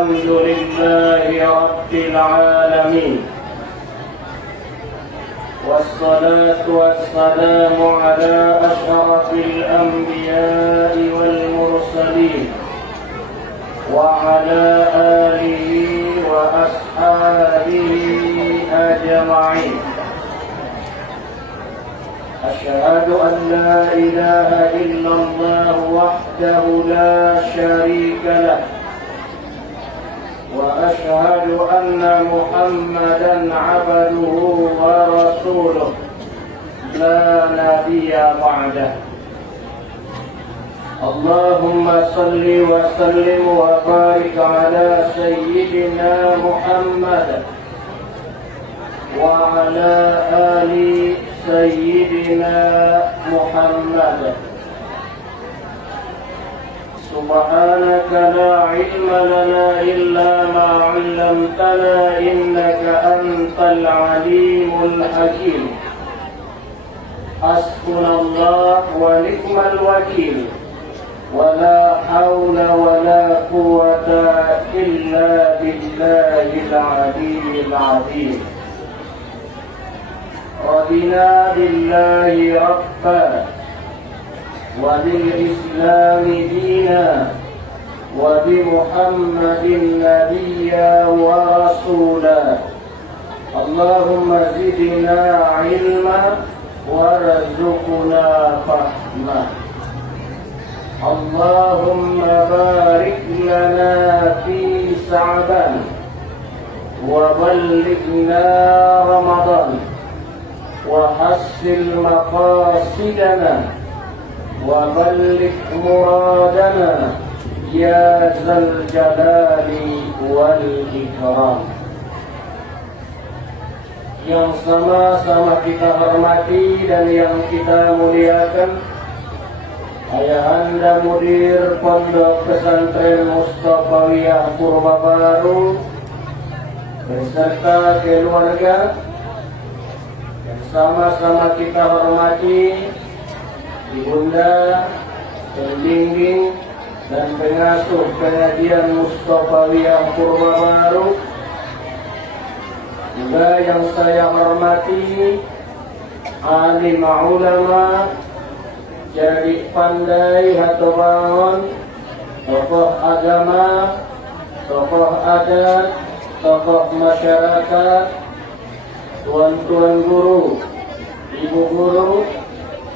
الحمد لله رب العالمين، والصلاة والسلام على أشرف الأنبياء والمرسلين وعلى آله وأصحابه أجمعين. أشهد أن لا إله إلا الله وحده لا شريك له، وأشهد أن محمدا عبده ورسوله لا نبي بعده. اللهم صل وسلم وبارك على سيدنا محمد وعلى آل سيدنا محمد. سبحانك لا علم لنا إلا ما علمتنا إنك أنت العليم الحكيم. حسبنا الله ونعم الوكيل، ولا حول ولا قوة إلا بالله العلي العظيم. رضينا بالله ربا وبالإسلام دينا وبمحمد نبيا ورسولا. اللهم زدنا علما وارزقنا فهما. اللهم بارك لنا في شعبان وبلغنا رمضان وحسن مقاصدنا وبلغ مرادنا يا ذا الجلال والإكرام. Yang sama-sama kita hormati dan yang kita muliakan, Ayahanda Mudir Pondok Pesantren Mustafawiyah Purwabaru beserta keluarga, yang sama-sama kita hormati Ibunda, pembimbing dan pengasuh pengajian Mustafawiyah Purwabaru, juga yang saya hormati alim ulama, jadi pandai atau bangun, tokoh agama, tokoh adat, tokoh masyarakat, tuan-tuan guru, ibu guru,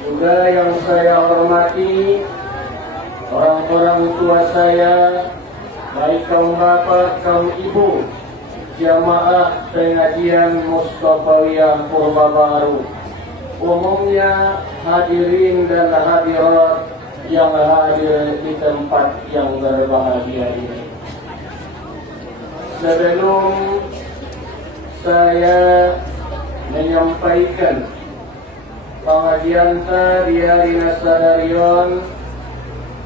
juga yang saya hormati orang-orang tua saya, baik kaum bapak, kaum ibu, jamaah pengajian Mustafawiyah Purwabaru, umumnya hadirin dan hadirat yang hadir di tempat yang berbahagia ini. Sebelum saya menyampaikan pengajian di hari Nasadarion,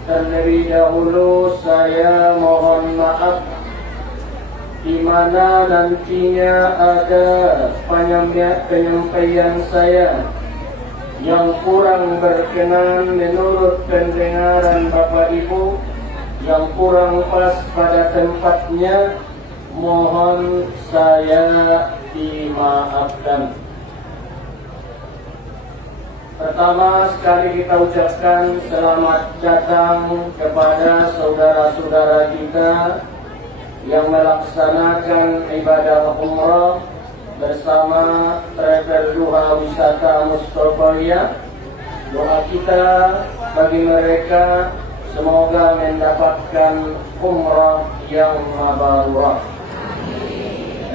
terlebih dahulu saya mohon maaf di mana nantinya ada penyampaian saya yang kurang berkenan menurut pendengaran Bapak Ibu, yang kurang pas pada tempatnya, mohon saya dimaafkan. Pertama sekali kita ucapkan selamat datang kepada saudara-saudara kita yang melaksanakan ibadah umrah bersama travel Duha Wisata Mustafawiyah. Doa kita bagi mereka semoga mendapatkan umrah yang mabrur.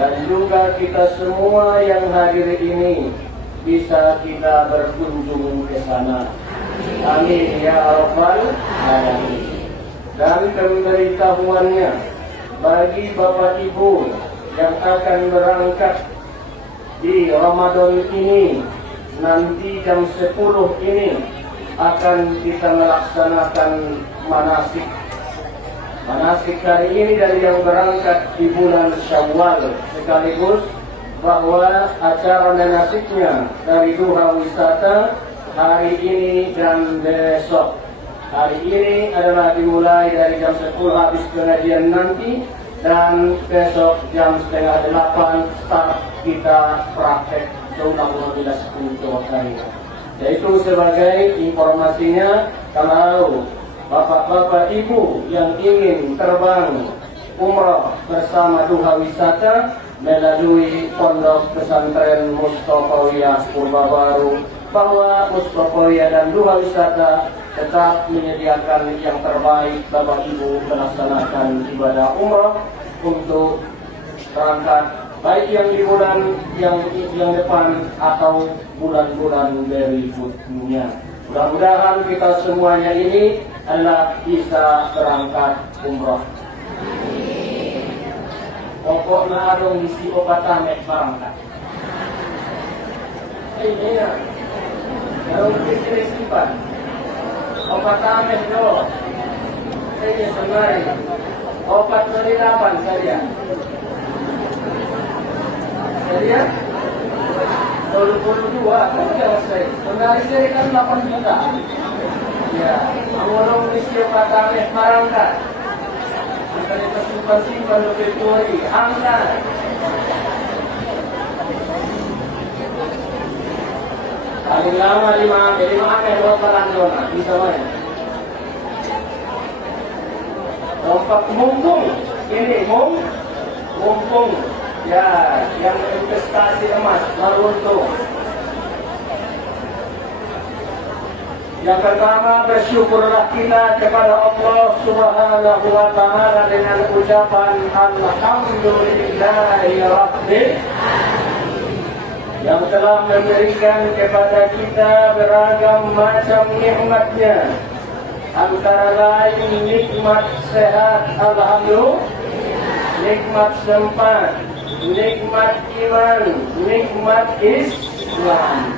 Dan juga kita semua yang hadir ini bisa kita berkunjung ke sana. Amin ya rabbal alamin. Dan pemberitahuannya bagi Bapak Ibu yang akan berangkat di Ramadan ini, nanti jam 10 ini akan kita melaksanakan manasik. Manasik hari ini dari yang berangkat di bulan Syawal, sekaligus bahwa acara manasiknya dari Duha Wisata hari ini dan besok. Hari ini adalah dimulai dari jam 10 habis pengajian nanti dan besok jam 7:30 start kita praktek seunang-unang 10 hari. Yaitu sebagai informasinya, kalau bapak-bapak ibu yang ingin terbang umrah bersama Duha Wisata melalui Pondok Pesantren Mustofawiyah Purba Baru, bahwa Mustofawiyah dan Duha Wisata tetap menyediakan yang terbaik bapak ibu melaksanakan ibadah umrah untuk berangkat baik yang di bulan yang depan atau bulan-bulan berikutnya. Mudah-mudahan kita semuanya ini adalah bisa berangkat umrah. Pokoknya adong isi obat tamek berangkat. Ini ya, kalau isi simpan obat tamek do, saya sengaja obat penerapan saja. Jadi ya, 22 kan selesai. Penggaris dari kan 8 juta. Ya, ngomong misi kata meh marangkat. Akan kita simpan lebih tua angkat. Paling lama 5 ameh buat barandona bisa main. Lompat mumpung ini mumpung. Ya, yang investasi emas meruntuh. Yang pertama, bersyukurlah kita kepada Allah Subhanahu wa Ta'ala dengan ucapan Alhamdulillahi Rabbil yang telah memberikan kepada kita beragam macam nikmatnya, antara lain nikmat sehat, alhamdulillah, nikmat sempat, nikmat iman, nikmat Islam.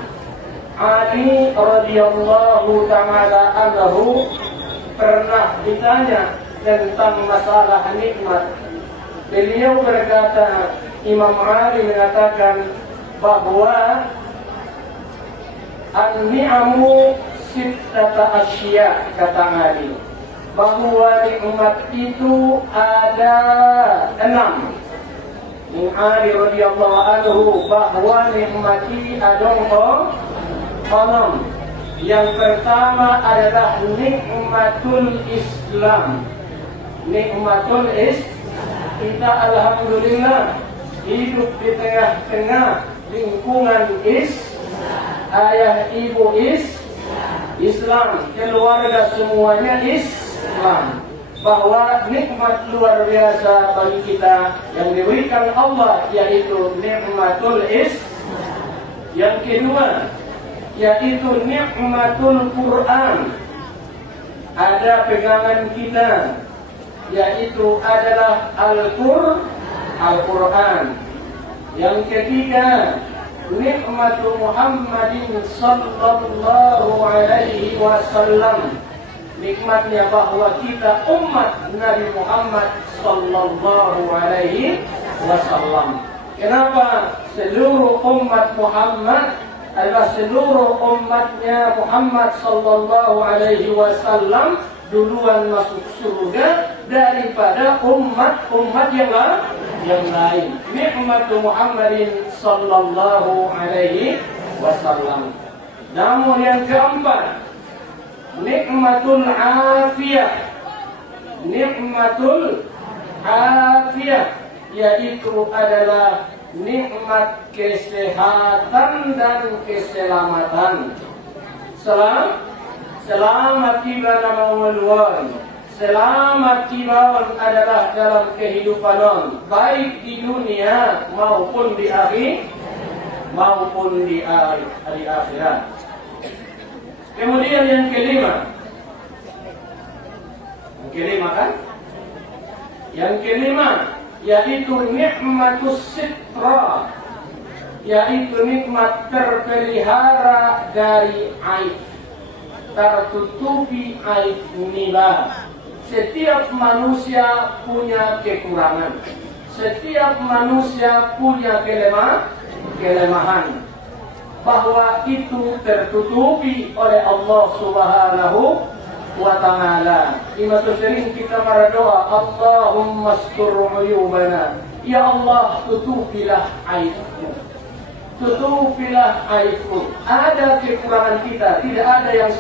Ali radhiyallahu ta'ala anhu pernah ditanya tentang masalah nikmat. Beliau berkata, Imam Ali mengatakan bahwa an-ni'amu sittata asya, kata Ali, bahwa nikmat itu ada 6. Ali radhiyallahu anhu bahwa nikmati adong konom. Yang pertama adalah nikmatul Islam. Nikmatul kita alhamdulillah hidup di tengah-tengah lingkungan ayah ibu Islam, keluarga semuanya Islam. Bahwa nikmat luar biasa bagi kita yang diberikan Allah, yaitu nikmatul Yang kedua, yaitu nikmatul Quran. Ada pegangan kita, yaitu adalah Al-Quran. Yang ketiga, nikmatul Muhammadin sallallahu alaihi wasallam. Nikmatnya bahwa kita umat Nabi Muhammad sallallahu alaihi wasallam. Kenapa? Seluruh umat Muhammad adalah seluruh umatnya Muhammad sallallahu alaihi wasallam duluan masuk surga daripada umat-umat yang lain. Nikmatu Muhammadin sallallahu alaihi wasallam. Namun yang keempat, nikmatul afiyah. Nikmatul afiyah yaitu adalah nikmat kesehatan dan keselamatan. Selamat tiba nama meluan. Selamat tiba adalah dalam kehidupan baik di dunia maupun di akhirat. Kemudian yang kelima kan? Yang kelima yaitu nikmatus sitra, yaitu nikmat terpelihara dari aib, tertutupi aib nila. Setiap manusia punya kekurangan, setiap manusia punya kelemahan, bahwa itu tertutupi oleh Allah Subhanahu wa ta'ala. Imam sering kita berdoa, Allahumma astur uyubana. Ya Allah, tutupilah aibku. Tutupilah aibku. Ada kekurangan kita, tidak ada yang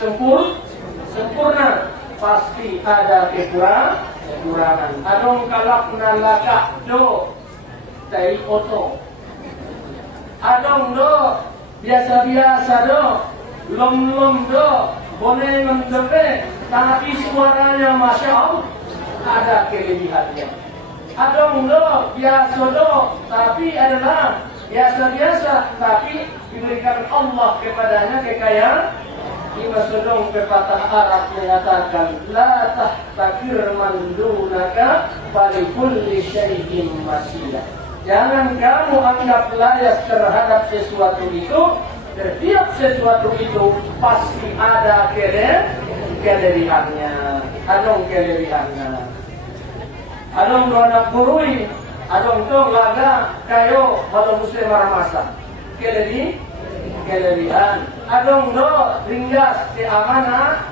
sempurna. Pasti ada kekurangan. Adong kalakna laka do tai oto. Adong do biasa-biasa do, lom do, boleh mendebe, tapi suaranya masya Allah ada kelebihannya. Adong do biasa do, tapi adalah biasa-biasa, tapi diberikan Allah kepadanya kekayaan. Ima sedang pepatah Arab mengatakan, la tahtakir man dunaka falikulli syai'in masila. Jangan kamu anggap layak terhadap sesuatu itu. Setiap sesuatu itu pasti ada kelebihannya. Adong kelebihannya. Adong do anak burui, adong to laga kayo kalau muslim maramasa. Kelebihan. Adong do ringgas ke amana.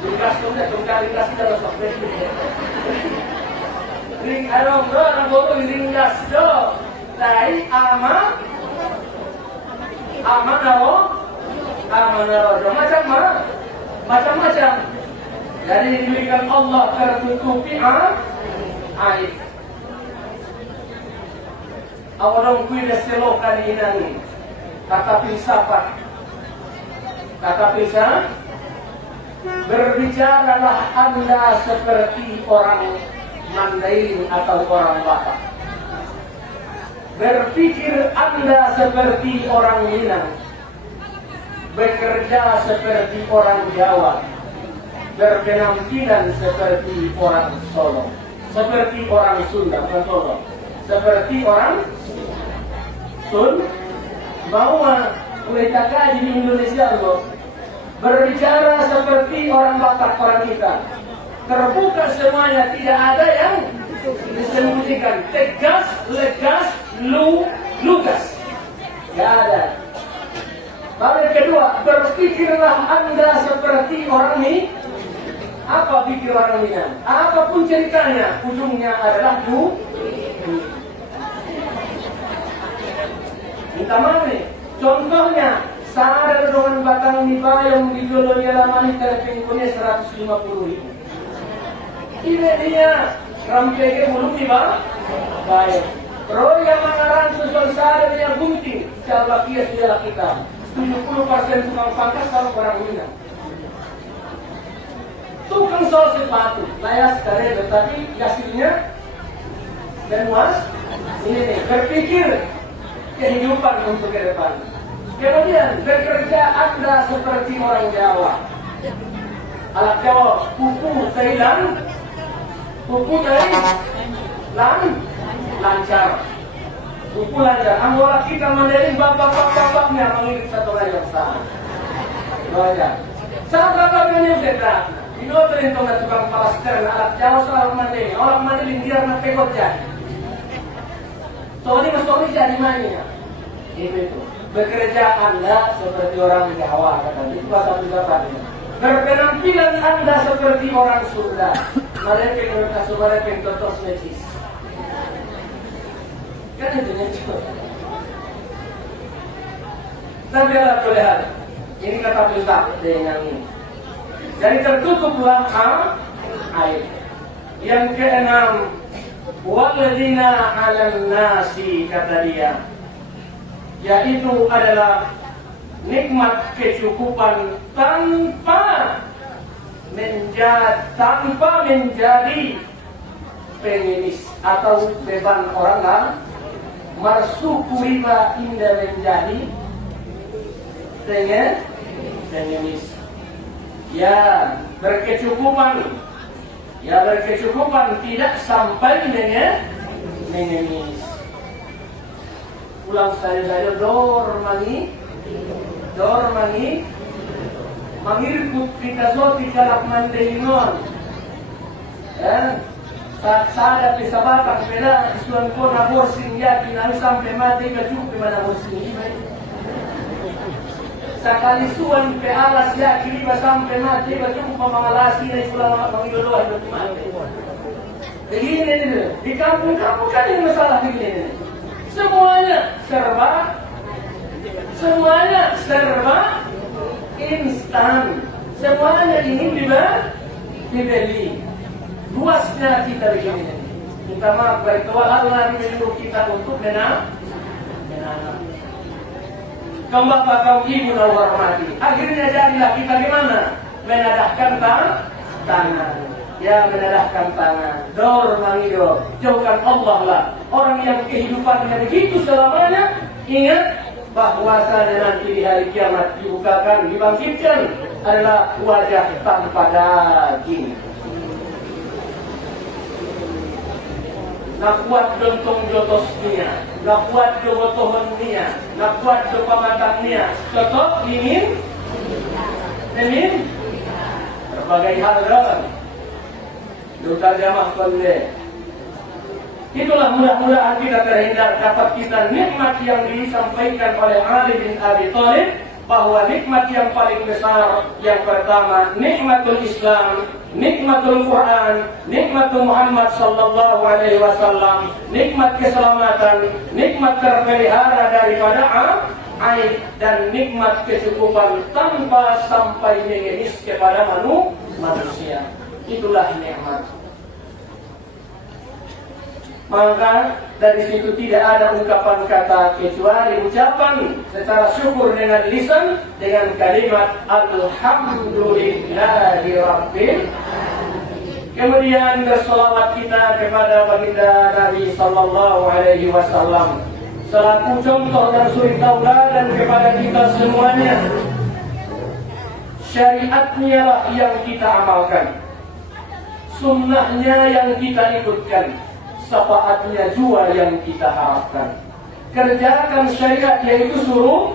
Ringgas tu dah ringgas kita dah sampai. Ring adong do anak burui ringgas do. Lai ama naro macam-macam. Jadi diberikan Allah tertutupi aib. Awalong kui deselo kali ini kata filsafat. Kata filsafat, berbicaralah Anda seperti orang Mandarin atau orang Batak. Berpikir Anda seperti orang Minang. Bekerja seperti orang Jawa. Berpenampilan seperti orang Solo. Seperti orang Sunda, bukan Solo. Seperti orang Bawa kita di Indonesia loh. Berbicara seperti orang Batak, orang kita. Terbuka semuanya, tidak ada yang disembunyikan. Tegas, legas, lugas. Tidak ada. Lalu yang kedua, berpikirlah Anda seperti orang ini. Apa pikir orang ini? Apapun ceritanya, ujungnya adalah minta maaf nih. Contohnya, sadar dengan batang nipa yang dijual di alaman telepon 150.000. Ini dia rampege belum nipa. Baik. Roh yang mengarang susul sadar yang gunting. Coba kia sudah kita. 70% tukang pangkas kalau orang Minang. Tukang sol sepatu, layas kare, tetapi hasilnya dan was. Ini nih, berpikir kehidupan untuk ke depan. Kemudian bekerja Anda seperti orang Jawa. Alat Jawa, kuku Thailand, kuku lancar. Kuku lancar. Anggota kita Mandarin bapak-bapaknya mengirim satu layar sama. Baca. Sampai kapan sudah? Ini perintah tukang palaster alat Jawa soal Mandarin. Orang Mandarin dia nak pekot jadi. Soalnya masuk jadi mana? Itu. Bekerja Anda seperti orang Jawa, kata itu bahasa filsafatnya. Berpenampilan Anda seperti orang Sunda. Mereka saudara pentotos necis. Kan itu nyecuk. Tapi Allah lihat, ini kata filsafat dengan ini. Jadi tertutuplah aib. Yang keenam, waladina 'alan nasi, kata dia. Yaitu adalah nikmat kecukupan tanpa menjadi pengemis atau beban orang lain. Marsukuriba indah menjadi pengemis. Ya berkecukupan, tidak sampai mengemis. Ulang saya dor mani mangirkut kita so tikalak mandainon. Saat sada pisabatak pela isuan ko na borsing ya kinami sampai mati ka cukup mana borsing ini. Sakali suan pe alas ya kiri sampai mati cukup mengalasi dari ulama mengidodoh hidup mati. Begini nih, di kampung-kampung kan yang masalah begini. Semuanya serba instan. Semuanya ingin dibeli. Luasnya kita begini. Minta maaf baik Allah menyuruh kita untuk menanam. Kaum bapak, kaum ibu yang hormati. Akhirnya jadilah kita gimana? Menadahkan tangan. Ya, menadahkan tangan. Dor mangido. Jauhkan Allah lah. Orang yang kehidupannya begitu selamanya, ingat bahwasanya nanti di hari kiamat dibukakan, dibangkitkan adalah wajah tanpa daging. Nak kuat dontong jotosnya, nak kuat jogotohonnya, nak kuat jopamatangnya, tetap ingin berbagai hal dalam duta jamah konde. Itulah mudah-mudahan kita terhindar dapat kita nikmat yang disampaikan oleh Ali bin Abi Thalib, bahwa nikmat yang paling besar yang pertama nikmatul Islam, nikmatul Quran, nikmatul Muhammad sallallahu alaihi wasallam, nikmat keselamatan, nikmat terpelihara daripada aib, dan nikmat kecukupan tanpa sampai mengemis kepada manusia. Itulah nikmat. Maka dari situ tidak ada ungkapan kata kecuali ucapan secara syukur dengan lisan dengan kalimat Alhamdulillahi Rabbil. Kemudian bersolawat kita kepada baginda Nabi Sallallahu Alaihi Wasallam selaku contoh dan suri tauladan kepada kita semuanya. Syariatnya lah yang kita amalkan, sunnahnya yang kita ikutkan, syafaatnya jua yang kita harapkan. Kerjakan syariat yaitu suruh.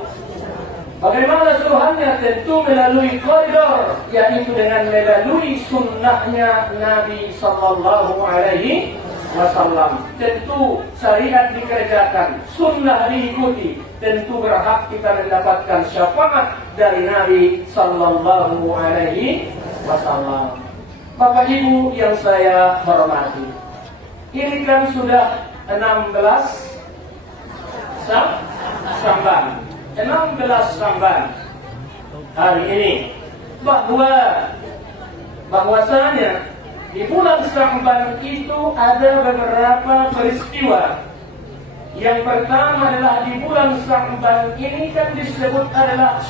Bagaimana suruhannya? Tentu melalui koridor, yaitu dengan melalui sunnahnya Nabi Sallallahu Alaihi Wasallam. Tentu syariat dikerjakan, sunnah diikuti. Tentu berhak kita mendapatkan syafaat dari Nabi Sallallahu Alaihi Wasallam. Bapak Ibu yang saya hormati, ini kan sudah 16 Sya'ban. 16 Sya'ban hari ini, bahwasanya di bulan Sya'ban itu ada beberapa peristiwa. Yang pertama adalah di bulan Sya'ban ini kan disebut adalah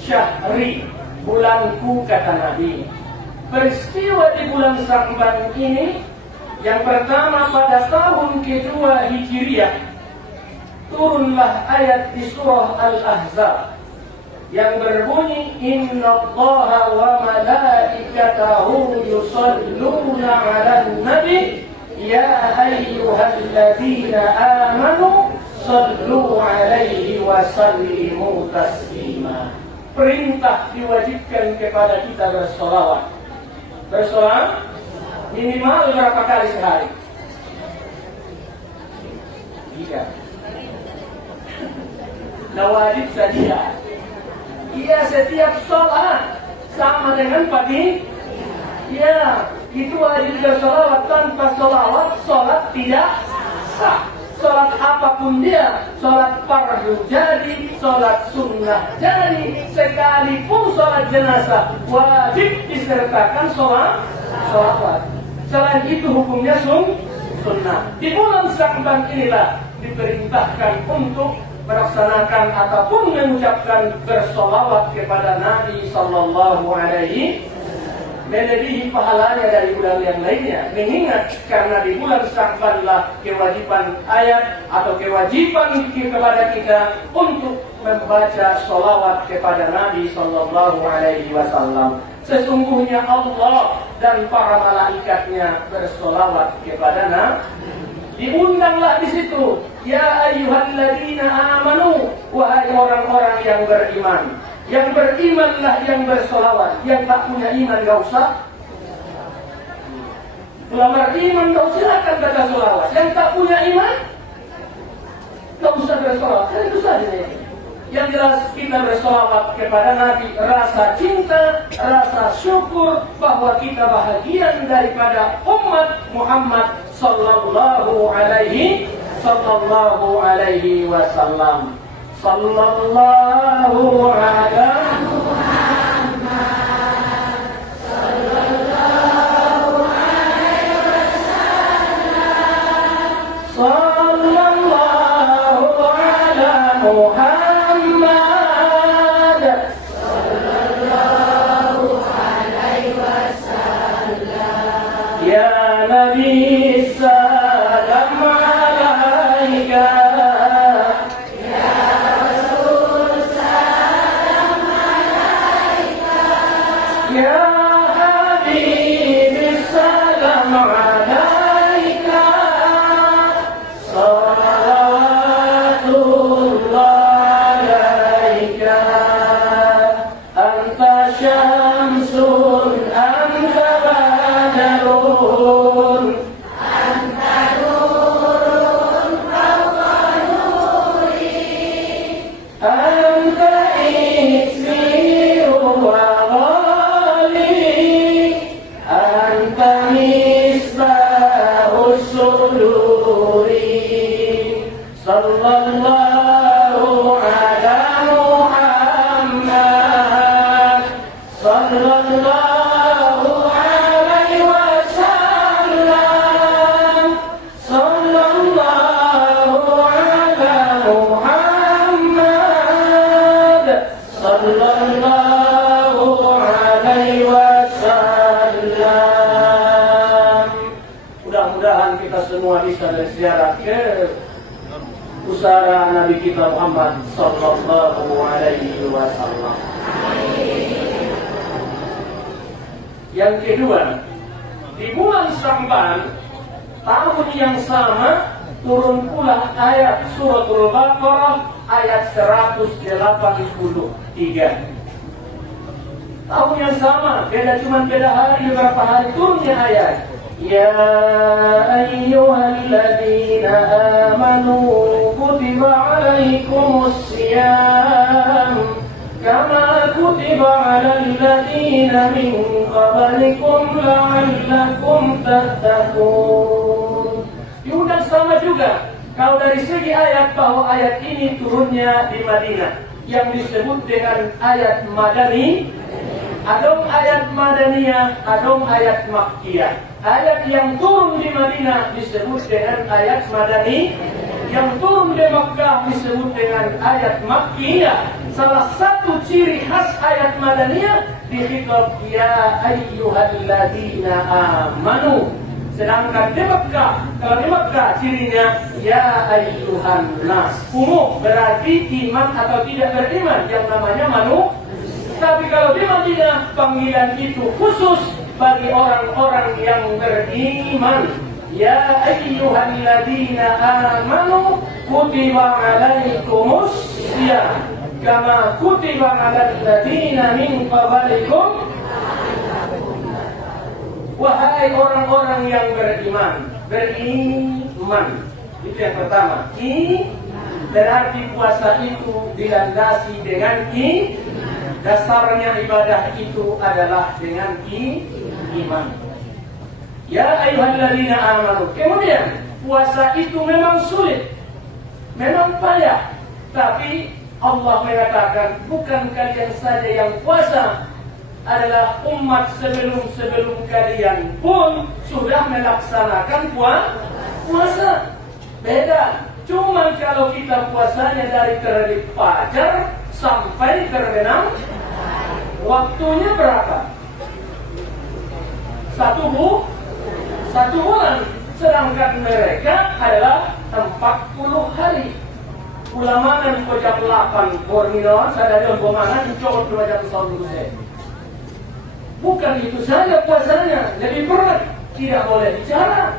Syahri, bulanku kata Nabi. Peristiwa di bulan Sya'ban ini yang pertama pada tahun kedua Hijriah, turunlah ayat di surah Al-Ahzab yang berbunyi Innallaha wa malaikatahu yusalluna 'alan nabi ya ayyuhalladzina amanu sallu 'alaihi wa sallimu taslima. Perintah diwajibkan kepada kita bersolawat. Bersolawat minimal berapa kali sehari? 3. Nah, wajib saja. Iya, setiap sholat sama dengan pagi. Ya, itu wajib bersolawat. Tanpa solawat, sholat tidak sah. Sholat apapun dia, sholat fardu jadi, sholat sunnah jadi, sekalipun sholat jenazah wajib disertakan sholat wajib. Selain itu hukumnya sunnah. Di bulan Sya'ban inilah diperintahkan untuk melaksanakan ataupun mengucapkan bersolawat kepada Nabi Sallallahu Alaihi, melebihi pahalanya dari bulan yang lainnya. Mengingat karena di bulan Sya'ban lah kewajiban ayat atau kewajiban kepada kita untuk membaca solawat kepada Nabi Sallallahu Alaihi Wasallam. Sesungguhnya Allah dan para malaikatnya bersolawat kepada Nabi. Diundanglah di situ, ya ayyuhalladzina amanu, wahai orang-orang yang beriman. Yang berimanlah yang bersolawat. Yang tak punya iman gak usah. Kalau beriman gak silakan baca solawat. Yang tak punya iman gak usah bersolawat. Kan itu saja. Yang jelas kita bersolawat kepada Nabi, rasa cinta, rasa syukur bahwa kita bahagian daripada umat Muhammad sallallahu alaihi wasallam. Sallallahu alaihi Muhammad sallallahu alaihi wasallam. Ya Nabi salam alaika, ya Rasul salam alaika, ya Habib salam alaika. Mudah-mudahan kita semua bisa berziarah ke pusara Nabi kita Muhammad sallallahu alaihi wasallam. Yang kedua, di bulan Sya'ban tahun yang sama turun pula ayat suratul Baqarah ayat 183. Tahun yang sama, cuma beda hari, beberapa hari turunnya ayat. Ya ayyuhalladzina amanu kutiba alaikumus siyam kama kutiba alal ladzina min qablikum la'allakum tattaqun. Juga sama juga. Kalau dari segi ayat, bahwa ayat ini turunnya di Madinah, yang disebut dengan ayat Madani. Adong ayat Madaniyah, adong ayat Makkiyah. Ayat yang turun di Madinah disebut dengan ayat Madani, yang turun di Makkah disebut dengan ayat Makkiyah. Salah satu ciri khas ayat Madaniyah dikhitab ya ayyuhalladzina amanu. Sedangkan di Makkah, kalau di Makkah cirinya ya ayyuhan nas. Umum, berarti iman atau tidak beriman, yang namanya manusia. Tapi kalau di Madinah, panggilan itu khusus bagi orang-orang yang beriman. Ya ayyuhalladzina amanu kutiba alaikumus syiyam kama kutiba alal ladzina min qablikum. Wahai orang-orang yang beriman. Beriman, itu yang pertama. Berarti puasa itu dilandasi dengan dasarnya ibadah itu adalah dengan iman. Ya ayyuhalladzina amanu. Kemudian puasa itu memang sulit, memang payah, tapi Allah mengatakan bukan kalian saja yang puasa, adalah umat sebelum kalian pun sudah melaksanakan puasa. Beda. Cuma kalau kita puasanya dari terbit fajar sampai terbenam, waktunya berapa? Satu bulan. Sedangkan mereka adalah 40 hari. Ulamanan ko jam 8 Borneo, sadari ang bumangan, cokot 2 jam tahun saya. Bukan itu saja puasanya, lebih berat. Tidak boleh bicara,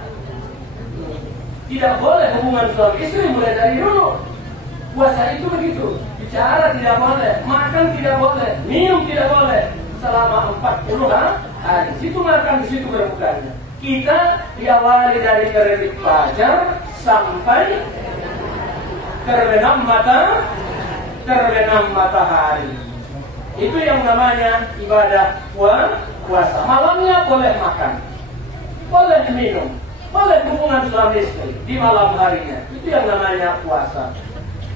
tidak boleh hubungan suami istri mulai dari dulu. Puasa itu begitu. Bicara tidak boleh, makan tidak boleh, minum tidak boleh selama 40 hari. Situ makan, di situ berbukanya. Kita diawali dari terbit fajar sampai terbenam terbenam matahari. Itu yang namanya ibadah puasa. Malamnya boleh makan, boleh minum, boleh hubungan suami istri di malam harinya. Itu yang namanya puasa.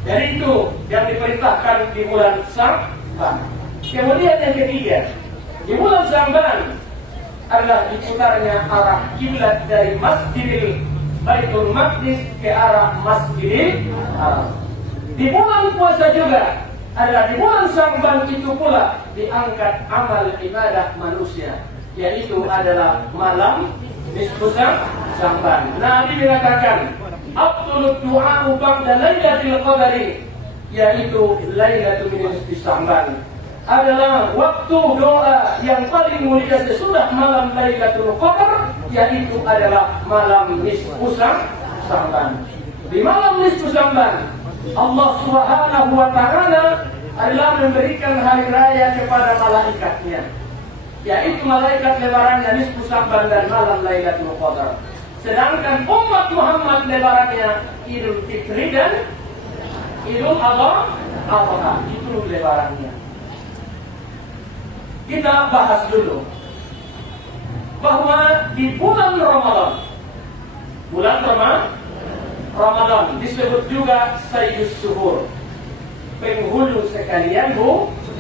Jadi itu yang diperintahkan di bulan Sya'ban. Kemudian yang ketiga, di bulan Sya'ban adalah diputarnya arah kiblat dari Masjidil Baitul Maqdis ke arah Masjidil Haram. Di bulan puasa juga adalah di bulan Sya'ban itu pula diangkat amal ibadah manusia, yaitu adalah malam nisfu Sya'ban. Nabi mengatakan, "Afdhalud du'a ba'da lailatul qadri," yaitu lailatul nisfi Sya'ban, adalah waktu doa yang paling mulia sesudah malam Lailatul Qadar, yaitu adalah malam nisfu Sya'ban. Di malam nisfu Sya'ban, Allah Subhanahu wa Ta'ala adalah memberikan hari raya kepada malaikatnya, yaitu malaikat lebarannya nisfu Sya'ban dan malam Lailatul Qadar. Sedangkan umat Muhammad lebarannya Idul Fitri dan Idul Adha. Itu lebarannya. Kita bahas dulu bahwa di bulan Ramadan disebut juga Sayyidus Syuhur, penghulu sekalian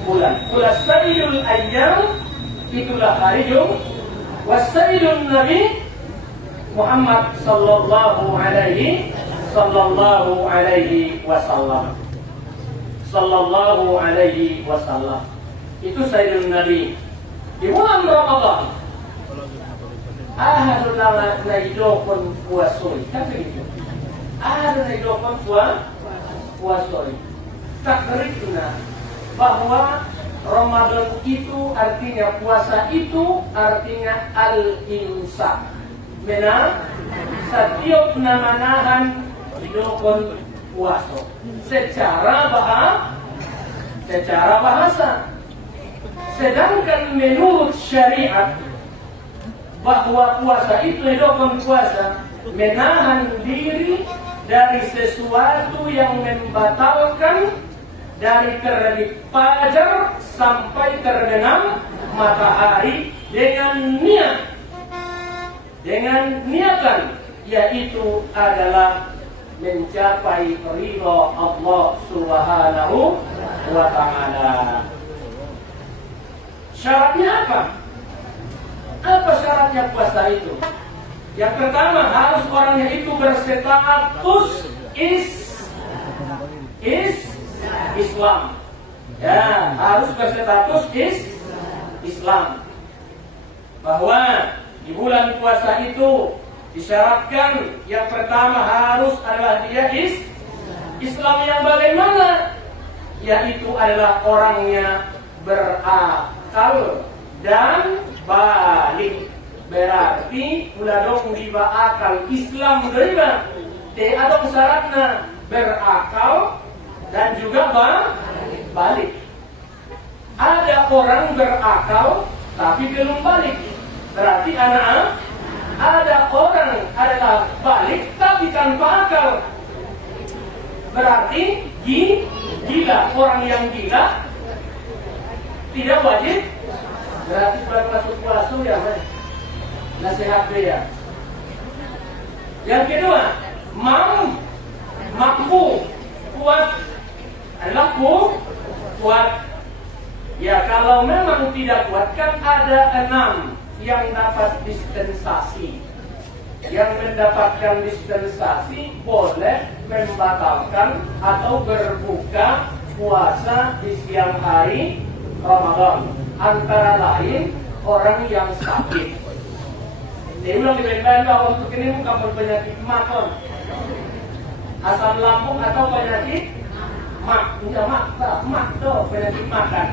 bulan. Sayyidul Ayyam, itulah hari Jumat. Wasayyidun Nabi Muhammad sallallahu alaihi wasallam. Itu Sayyidun Nabi. Di bulan Ramadan ada naidokon puasoi, kan begitu? Ada naidokon puasoi. Takrifna bahwa Ramadan itu artinya puasa, itu artinya al-imsak. Benar? Setiap namanahan idokon puasa secara bahasa. Sedangkan menurut syariat bahwa puasa itu idokon puasa menahan diri dari sesuatu yang membatalkan dari terbit fajar sampai terbenam matahari dengan niatan, yaitu adalah mencapai ridha Allah Subhanahu wa Ta'ala. Syaratnya apa? Apa syaratnya puasa itu? Yang pertama, harus orangnya itu berstatus Islam. Ya, harus berstatus Islam. Bahwa di bulan puasa itu disyaratkan yang pertama harus adalah dia Islam yang bagaimana? Yaitu adalah orangnya berakal dan balik. Berarti uladong riba akal Islam riba. Ada syaratnya berakal dan juga balik. Ada orang berakal tapi belum balik. Berarti ada orang adalah balik tapi tanpa akal. Berarti gila. Orang yang gila tidak wajib. Berarti bulan masuk puasa ya, nasihat dia. Yang kedua, mampu kuat adalah kuat. Ya, kalau memang tidak kuat, kan ada 6 yang dapat dispensasi. Yang mendapatkan dispensasi boleh membatalkan atau berbuka puasa di siang hari Ramadan. Antara lain orang yang sakit. Dia bilang dibenarkan bahwa untuk ini bukan penyakit maton, asam lambung atau penyakit penyakit makan.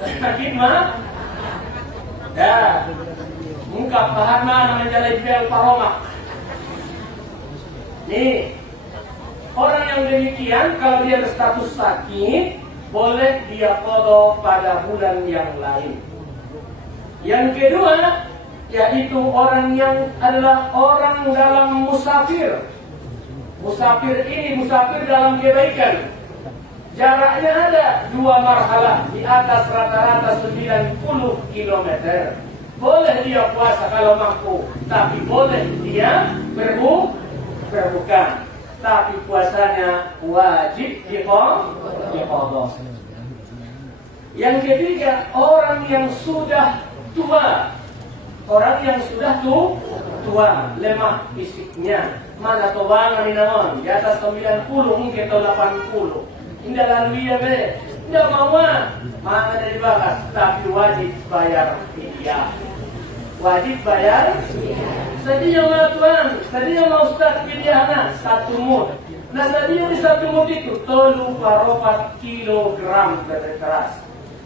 Penyakit ya, mungkap bahan mana menjalai bel paroma. Nih, orang yang demikian kalau dia berstatus sakit, boleh dia qada pada bulan yang lain. Yang kedua, yaitu orang yang adalah orang dalam musafir Musafir ini musafir dalam kebaikan. Jaraknya ada 2 marhalah, di atas rata-rata 90 km. Boleh dia puasa kalau mampu, tapi boleh dia berbuka. Tapi puasanya wajib diqadha. Yang ketiga, orang yang sudah tua. Orang yang sudah tua, lemah fisiknya. Mana tobangan ini namun, di atas 90 mungkin atau 80. Tidak lalu dia tidak mau mana dari bakas, tapi wajib bayar fidyah. Wajib bayar. Sadinya mau Tuhan, sadinya mau Ustaz fidyahnya 1 mud. Nah sadinya di 1 mud itu 3 paropat kilogram beras.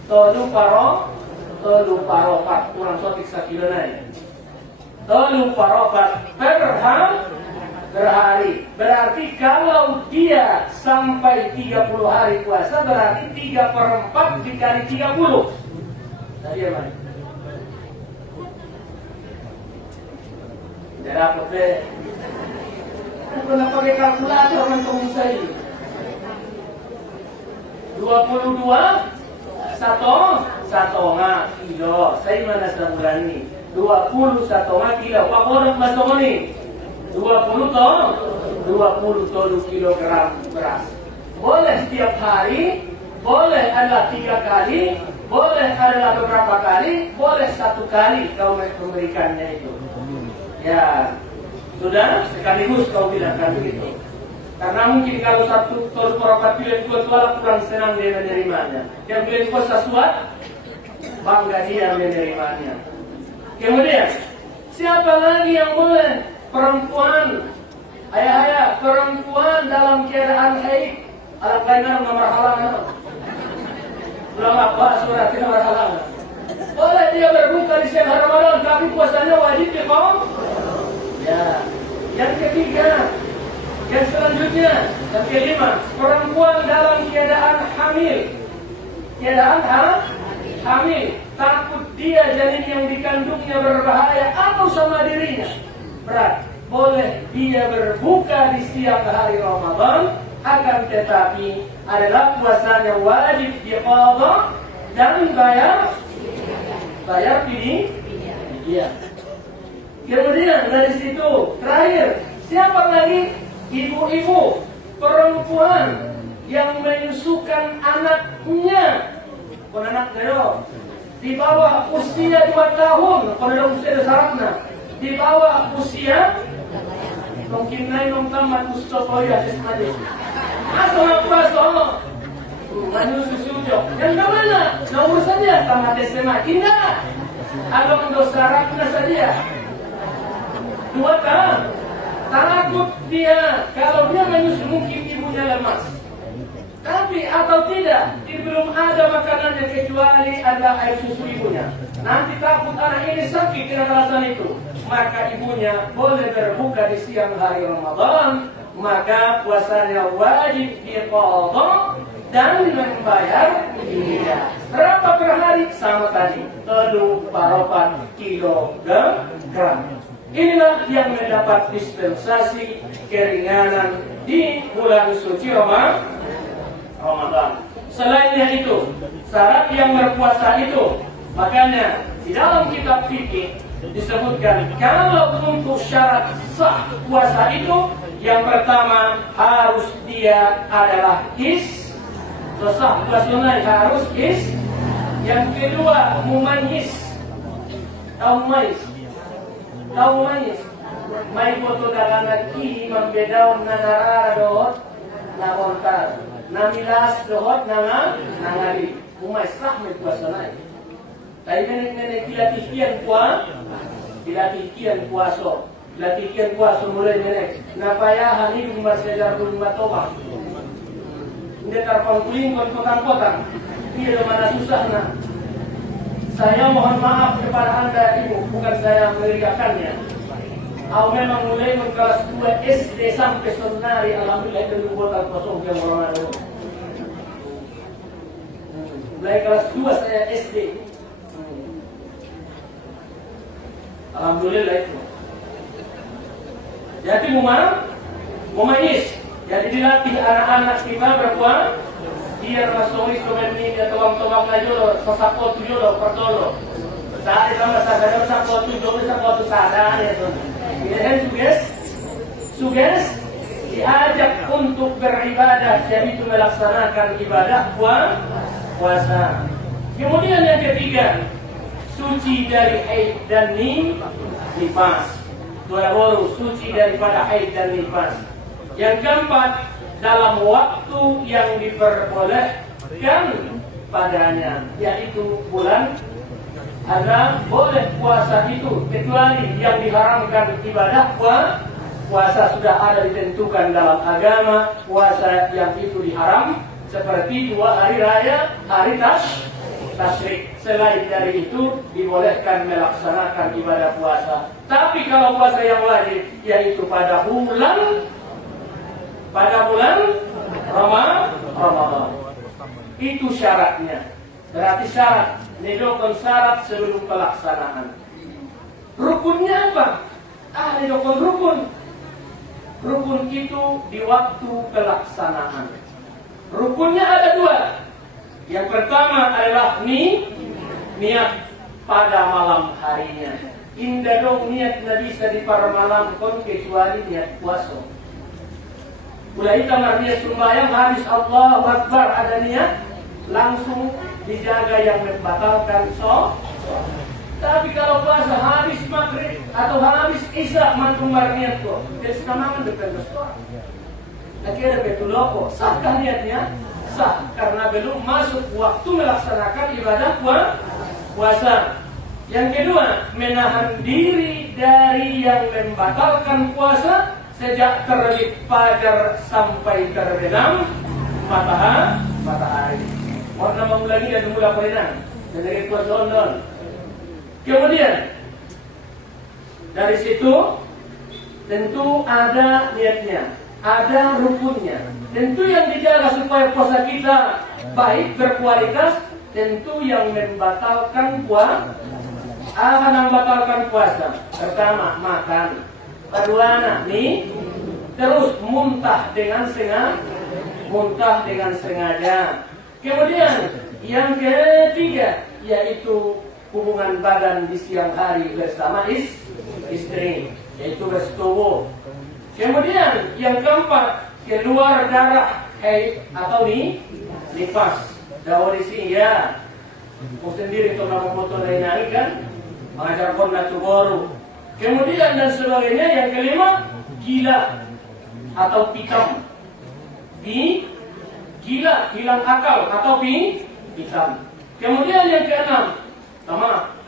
3 paropat kurang sotik 1 kilo naik. 3 paropat per hari. Berarti kalau dia sampai 30 hari puasa, berarti 3/4 dikali 30. Tadi apa? Tidak dapat deh. Pernah pakai kalkulator untuk saya. 22 1,5 kilo. Saya mana sebulan ini? 21,5 kilo. Pak bodoh masuk ini. 20 kilogram beras. Boleh setiap hari, boleh adalah 3 kali, boleh adalah beberapa kali, boleh 1 kali kau memberikannya itu. Ya, sudah sekaligus kau bilangkan begitu. Karena mungkin kalau 1 paropat kilo itu kurang senang dia menerimanya. Yang beli puasa suat, bangga dia menerimanya. Kemudian, siapa lagi yang boleh? Perempuan, ayah-ayah, perempuan dalam keadaan haid, alam kainan nomor halangan. Ulama bahas surat nomor halangan. Boleh dia berbuka di siang hari Ramadan, tapi puasanya wajib diqadha. Ya. Yang ketiga, yang selanjutnya, yang kelima, perempuan dalam keadaan hamil. Keadaan hamil, takut dia janin yang dikandungnya berbahaya atau sama dirinya. Berat. Boleh dia berbuka di siang hari Ramadan, akan tetapi adalah puasanya wajib diqadha dan bayar fidyah. Kemudian dari situ terakhir, siapa lagi? Ibu-ibu, perempuan yang menyusukan anaknya, bukan anaknya, di bawah usia 2 tahun, kalau usia syaratnya. Di bawah usia mungkin naik tamat Mustafa ya hadis. Asal puasa susu yang mana? Nomor saja tamat SMA tidak. Kalau untuk syaratnya saja 2 tahun. Takut dia kalau dia menyusu mungkin ibunya lemas. Tapi atau tidak, belum ada makanannya kecuali ada air susu ibunya. Nanti takut anak ini sakit karena alasan itu. Maka ibunya boleh berbuka di siang hari Ramadan. Maka puasanya wajib diqadha dan membayar fidyah. Berapa per hari? Sama tadi, 3 paropat kilogram. Inilah yang mendapat dispensasi keringanan di bulan suci Ramadan. Selainnya itu, syarat yang berpuasa itu, makanya di dalam kitab fikih disebutkan kalau untuk syarat sah puasa itu, yang pertama harus dia adalah sah puasanya harus Yang kedua mumayyiz. Tahu mayyiz. Mai foto dalana ki membedaun nanara dohot na ontar. Namilas dohot nangali. Umay sah may puasana. Tapi nenek kilatikian puaso. Latikian puaso mulai nenek. Napayahan hidup masyadar rumah toba. Hindi terpangkuling kotang-kotang. Tidak mana susahnya. Saya mohon maaf kepada anda ibu, bukan saya mengeriakannya. Aku memang mulai kelas 2 SD sampai sonari, alhamdulillah itu botol kosong yang orang ada. Mulai kelas 2 saya SD. Alhamdulillah itu. Jadi Mumayyiz. Jadi dilatih anak-anak kita berbuat biar masuk instrumen ini tawang-tawang aja lo, sesako tujuh lo, pertolo. Saat itu masa kadang sesako tujuh sadar ya tuh. Ini kan suges diajak untuk beribadah, yaitu melaksanakan ibadah puasa. Kemudian yang ketiga, suci dari haid dan nifas. Dua baru suci daripada haid dan nifas. Yang keempat, dalam waktu yang diperbolehkan padanya, yaitu bulan ada boleh puasa itu, kecuali yang diharamkan ibadah puasa sudah ada ditentukan dalam agama. Puasa yang itu diharam seperti 2 hari raya, hari tasyrik. Selain dari itu dibolehkan melaksanakan ibadah puasa. Tapi kalau puasa yang wajib, yaitu pada bulan Ramadan. Itu syaratnya. Berarti syarat, nedokon syarat sebelum pelaksanaan. Rukunnya apa? Nedokon rukun. Rukun itu di waktu pelaksanaan. Rukunnya ada 2. Yang pertama adalah niat pada malam harinya. Indah dong niat tidak bisa di pada malam kon kecuali niat puasa. Mulai kamar niat sembahyang habis Allahu Akbar ada niat langsung dijaga yang membatalkan Tapi kalau puasa habis maghrib atau habis isya mantung niat kok, jadi sekarang depan restoran. Akhirnya betul loko, sahkah niatnya? Sah, karena belum masuk waktu melaksanakan ibadah puasa. Yang kedua, menahan diri dari yang membatalkan puasa sejak terbit fajar sampai terbenam matahari. Warna mengulangi dan mula perenang dari puasa online. Kemudian dari situ tentu ada niatnya, ada rukunnya. Tentu yang dijaga supaya puasa kita baik berkualitas. Tentu yang membatalkan puasa. Pertama makan, kedua terus muntah dengan sengaja. Kemudian yang ketiga yaitu hubungan badan di siang hari bersama istri, yaitu bersetubuh. Kemudian yang keempat, keluar darah haid atau nifas. Dawa di sini ya, mau sendiri untuk memotong dari kan, mengajar kona baru. Kemudian dan sebagainya. Yang kelima, gila atau pikam. Gila, hilang akal atau pikam. Kemudian yang keenam,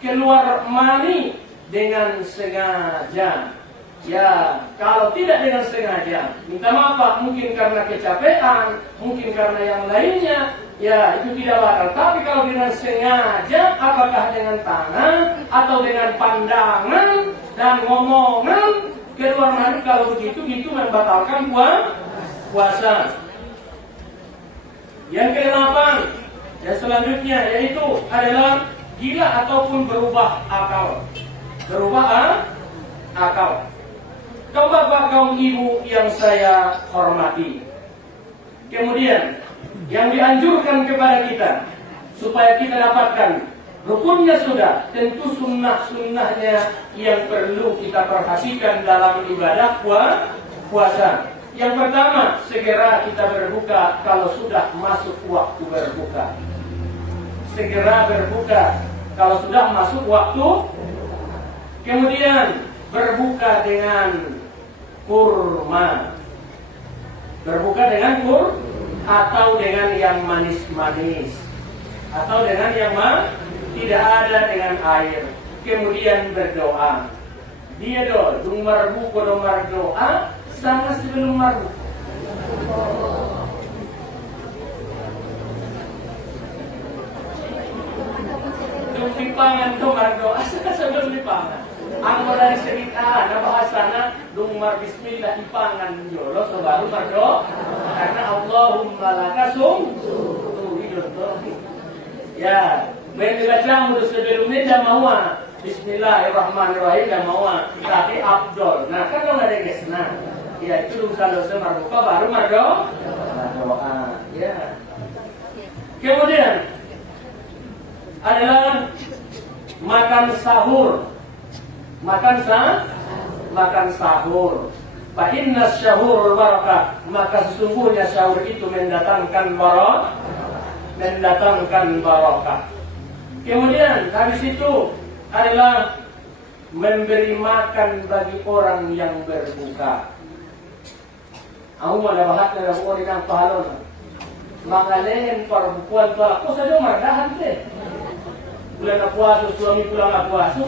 keluar mani dengan sengaja. Ya, kalau tidak dengan sengaja, minta maaf, mungkin karena kecapean, mungkin karena yang lainnya, ya itu tidak batal. Tapi kalau dengan sengaja, apakah dengan tangan atau dengan pandangan dan ngomongan keluar mani, kalau begitu membatalkan puasa. Yang ke-8 dan selanjutnya yaitu adalah gila ataupun berubah akal. Akal. Kaum bapak, kaum ibu yang saya hormati. Kemudian yang dianjurkan kepada kita supaya kita dapatkan rukunnya sudah, tentu sunnah-sunnahnya yang perlu kita perhatikan dalam ibadah puasa. Yang pertama, segera kita berbuka kalau sudah masuk waktu berbuka. Segera berbuka kalau sudah masuk waktu. Kemudian berbuka dengan kurma. Berbuka dengan atau dengan yang manis-manis, atau dengan yang tidak ada dengan air. Kemudian berdoa. Dia dumar doa sama sebelum marbu. Dipangan dumar doa sebelum dipangan. Ang dari cerita na bahasana dumar bismillah ipangan yolo so baru mardo karena Allahumma lakasum ya ben dibaca mudah sebelumnya dah mau bismillahirrahmanirrahim dah mau tapi abdol. Nah kan ada gesna Ya itu dosa-dosa berbuka baru berdoa. Ya. Kemudian adalah makan sahur. Makan sahur. Fa inna syahurul barakah, maka sesungguhnya sahur itu mendatangkan barokah. Kemudian habis itu adalah memberi makan bagi orang yang berbuka. Aku ada bahatnya ada bukan ikan pahalon. Makanya perbukuan tu aku saja mardahan deh. Bulan puasa suami pulang puasa.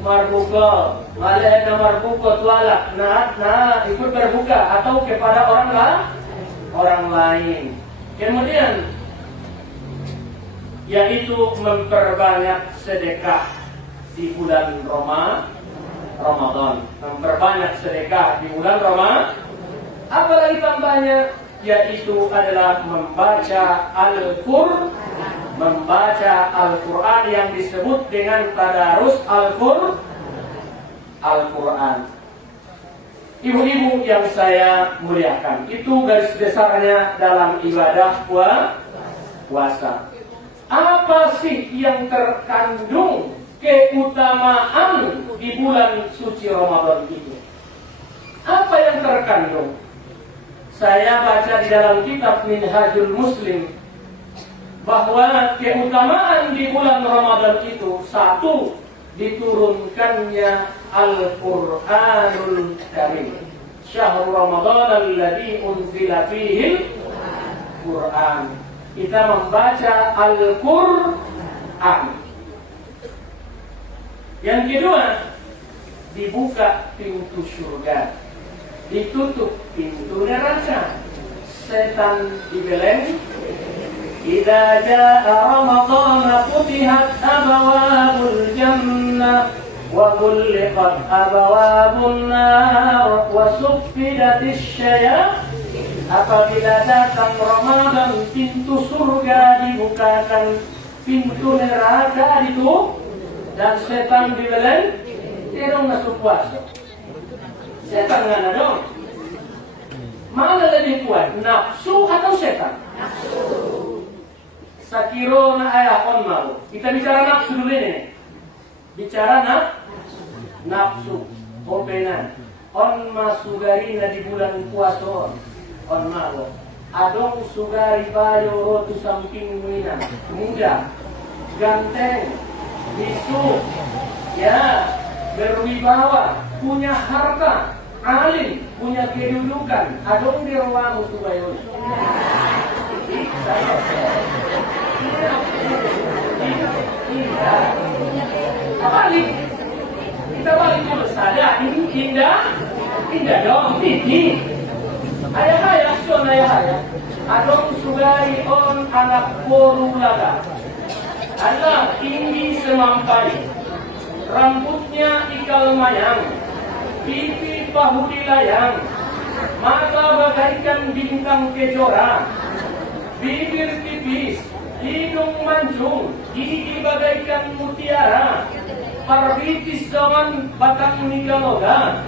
Marbuka, malah marbuka tualak, ikut berbuka atau kepada orang lain. Kemudian yaitu memperbanyak sedekah di bulan Ramadan. Memperbanyak sedekah di bulan Ramadan. Apalagi tambahnya yaitu adalah membaca Al-Quran yang disebut dengan tadarus Al-Quran. Ibu-ibu yang saya muliakan, itu garis besarnya dalam ibadah puasa. Apa sih yang terkandung keutamaan di bulan suci Ramadan itu? Apa yang terkandung? Saya baca di dalam kitab Minhajul Muslim bahwa keutamaan di bulan Ramadan itu, satu, diturunkannya Al-Quranul Karim. Syahrul Ramadan alladzi unzila fihi Quran. Kita membaca Al-Quran. Yang kedua, dibuka pintu surga, ditutup pintu neraka. Setan dibeleng. Idza jaa Ramadan futihat abwabul jannah wa ghulqat abwabun nar wa suffidatis syayatin. Apabila datang Ramadan, pintu surga dibukakan, pintu neraka ditutup, dan setan dibeleng. Dia dong masuk puasa. Setan mana dong? Mana lebih kuat, nafsu atau setan? Nafsu. Sakiro na ayah on mau. Kita bicara nafsu dulu ini. Bicara nafsu. Openan. On masugari na di bulan puasa. On mau. Adong sugari bayo rotu samping mina. Muda. Ganteng. Bisu. Ya. Berwibawa. Punya harta. Alim. Punya kedudukan. Adong dirwamu tu bayo. Kita balik dulu saja. Ini indah dong, ini. Ayah, son ayah. Adong sugari on anak boru laga. Ada tinggi semampai. Rambutnya ikal mayang. Pipi pahudi layang. Mata bagaikan bintang kejora. Bibir tipis, hidung mancung, gigi bagaikan mutiara, parbitis zaman batang nikaloga,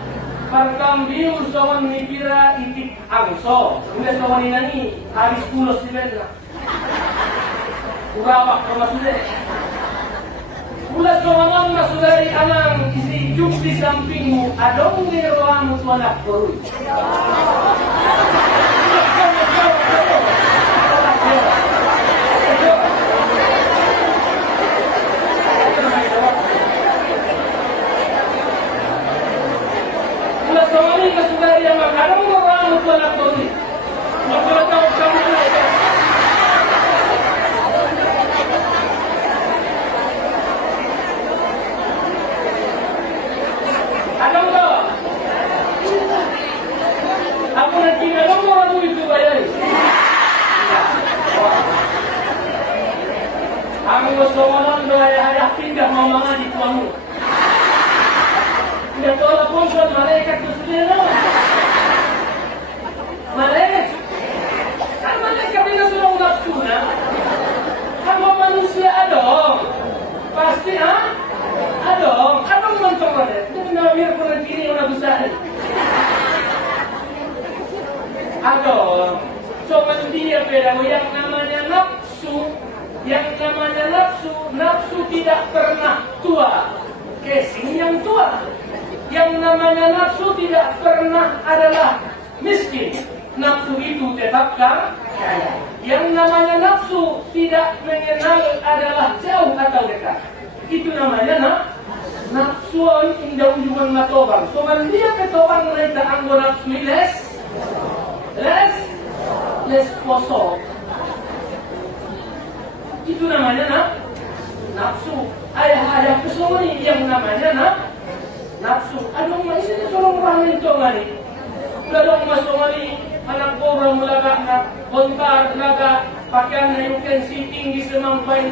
parkambiu zaman nipira itik angso. Udah zaman ini habis pulos di benda. Urawak termasuknya. Ulah zaman masuk dari alang isi juk di sampingmu, adong nirwamu tuanak berui. Ulah sawali kasugari yang kadang orang itu anak tuli. Makanya tahu kamu itu. Kadang tahu. Aku nanti kadang orang itu bayar. Ang gusto mo nun, ayah pindah mau mga di tuamu. Tidak tahu lah pun, malaikat gusto niya nun. Malaikat. Kan malaikat ini sudah nafsu na. Kalau manusia adong. Pasti, ha? Adong. Adong mentong ada. Itu benar-benar pengen kini orang besar. Adong. So dia beda yang namanya nafsu. Yang namanya nafsu tidak pernah tua. Casing yang tua. Yang namanya nafsu tidak pernah adalah miskin. Nafsu itu tetap kaya. Yang namanya nafsu tidak mengenal adalah jauh atau dekat. Itu namanya nafsuan indah ujungan matobang. So dia ketobang na itaanggo nafsu les kosong. Itu namanya nafsu. Ayah kesoni yang namanya nafsu. Adong maisnya solong ramen to ngani. Ladong masongani anak orang mulaga na kontar naga pakaian na yukensi tinggi semampai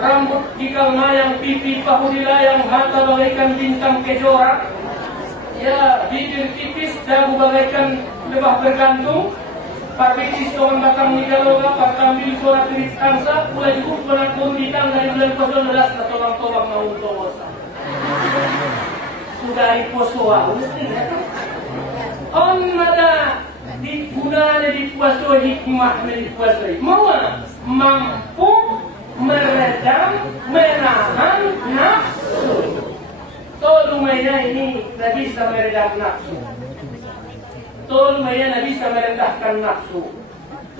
rambut dikalmayang pipi pahudilayang mata bagaikan bintang kejora. Ya bibir tipis dagu bagaikan lebah bergantung. Pakai sistem batang nigaloga, pakambil suara tiris angsa, mulai cukup penak bintang dari bulan kosong belas na tolong-tolong nautosa. Sudah iposoa, mestinya. On mada digunanya dipuasoi hikmah dipuasoi. Mau mampu meredam, menahan nafsu. Tolumaya ini tidak bisa meredam nafsu. Tolumaya tidak bisa merendahkan nafsu.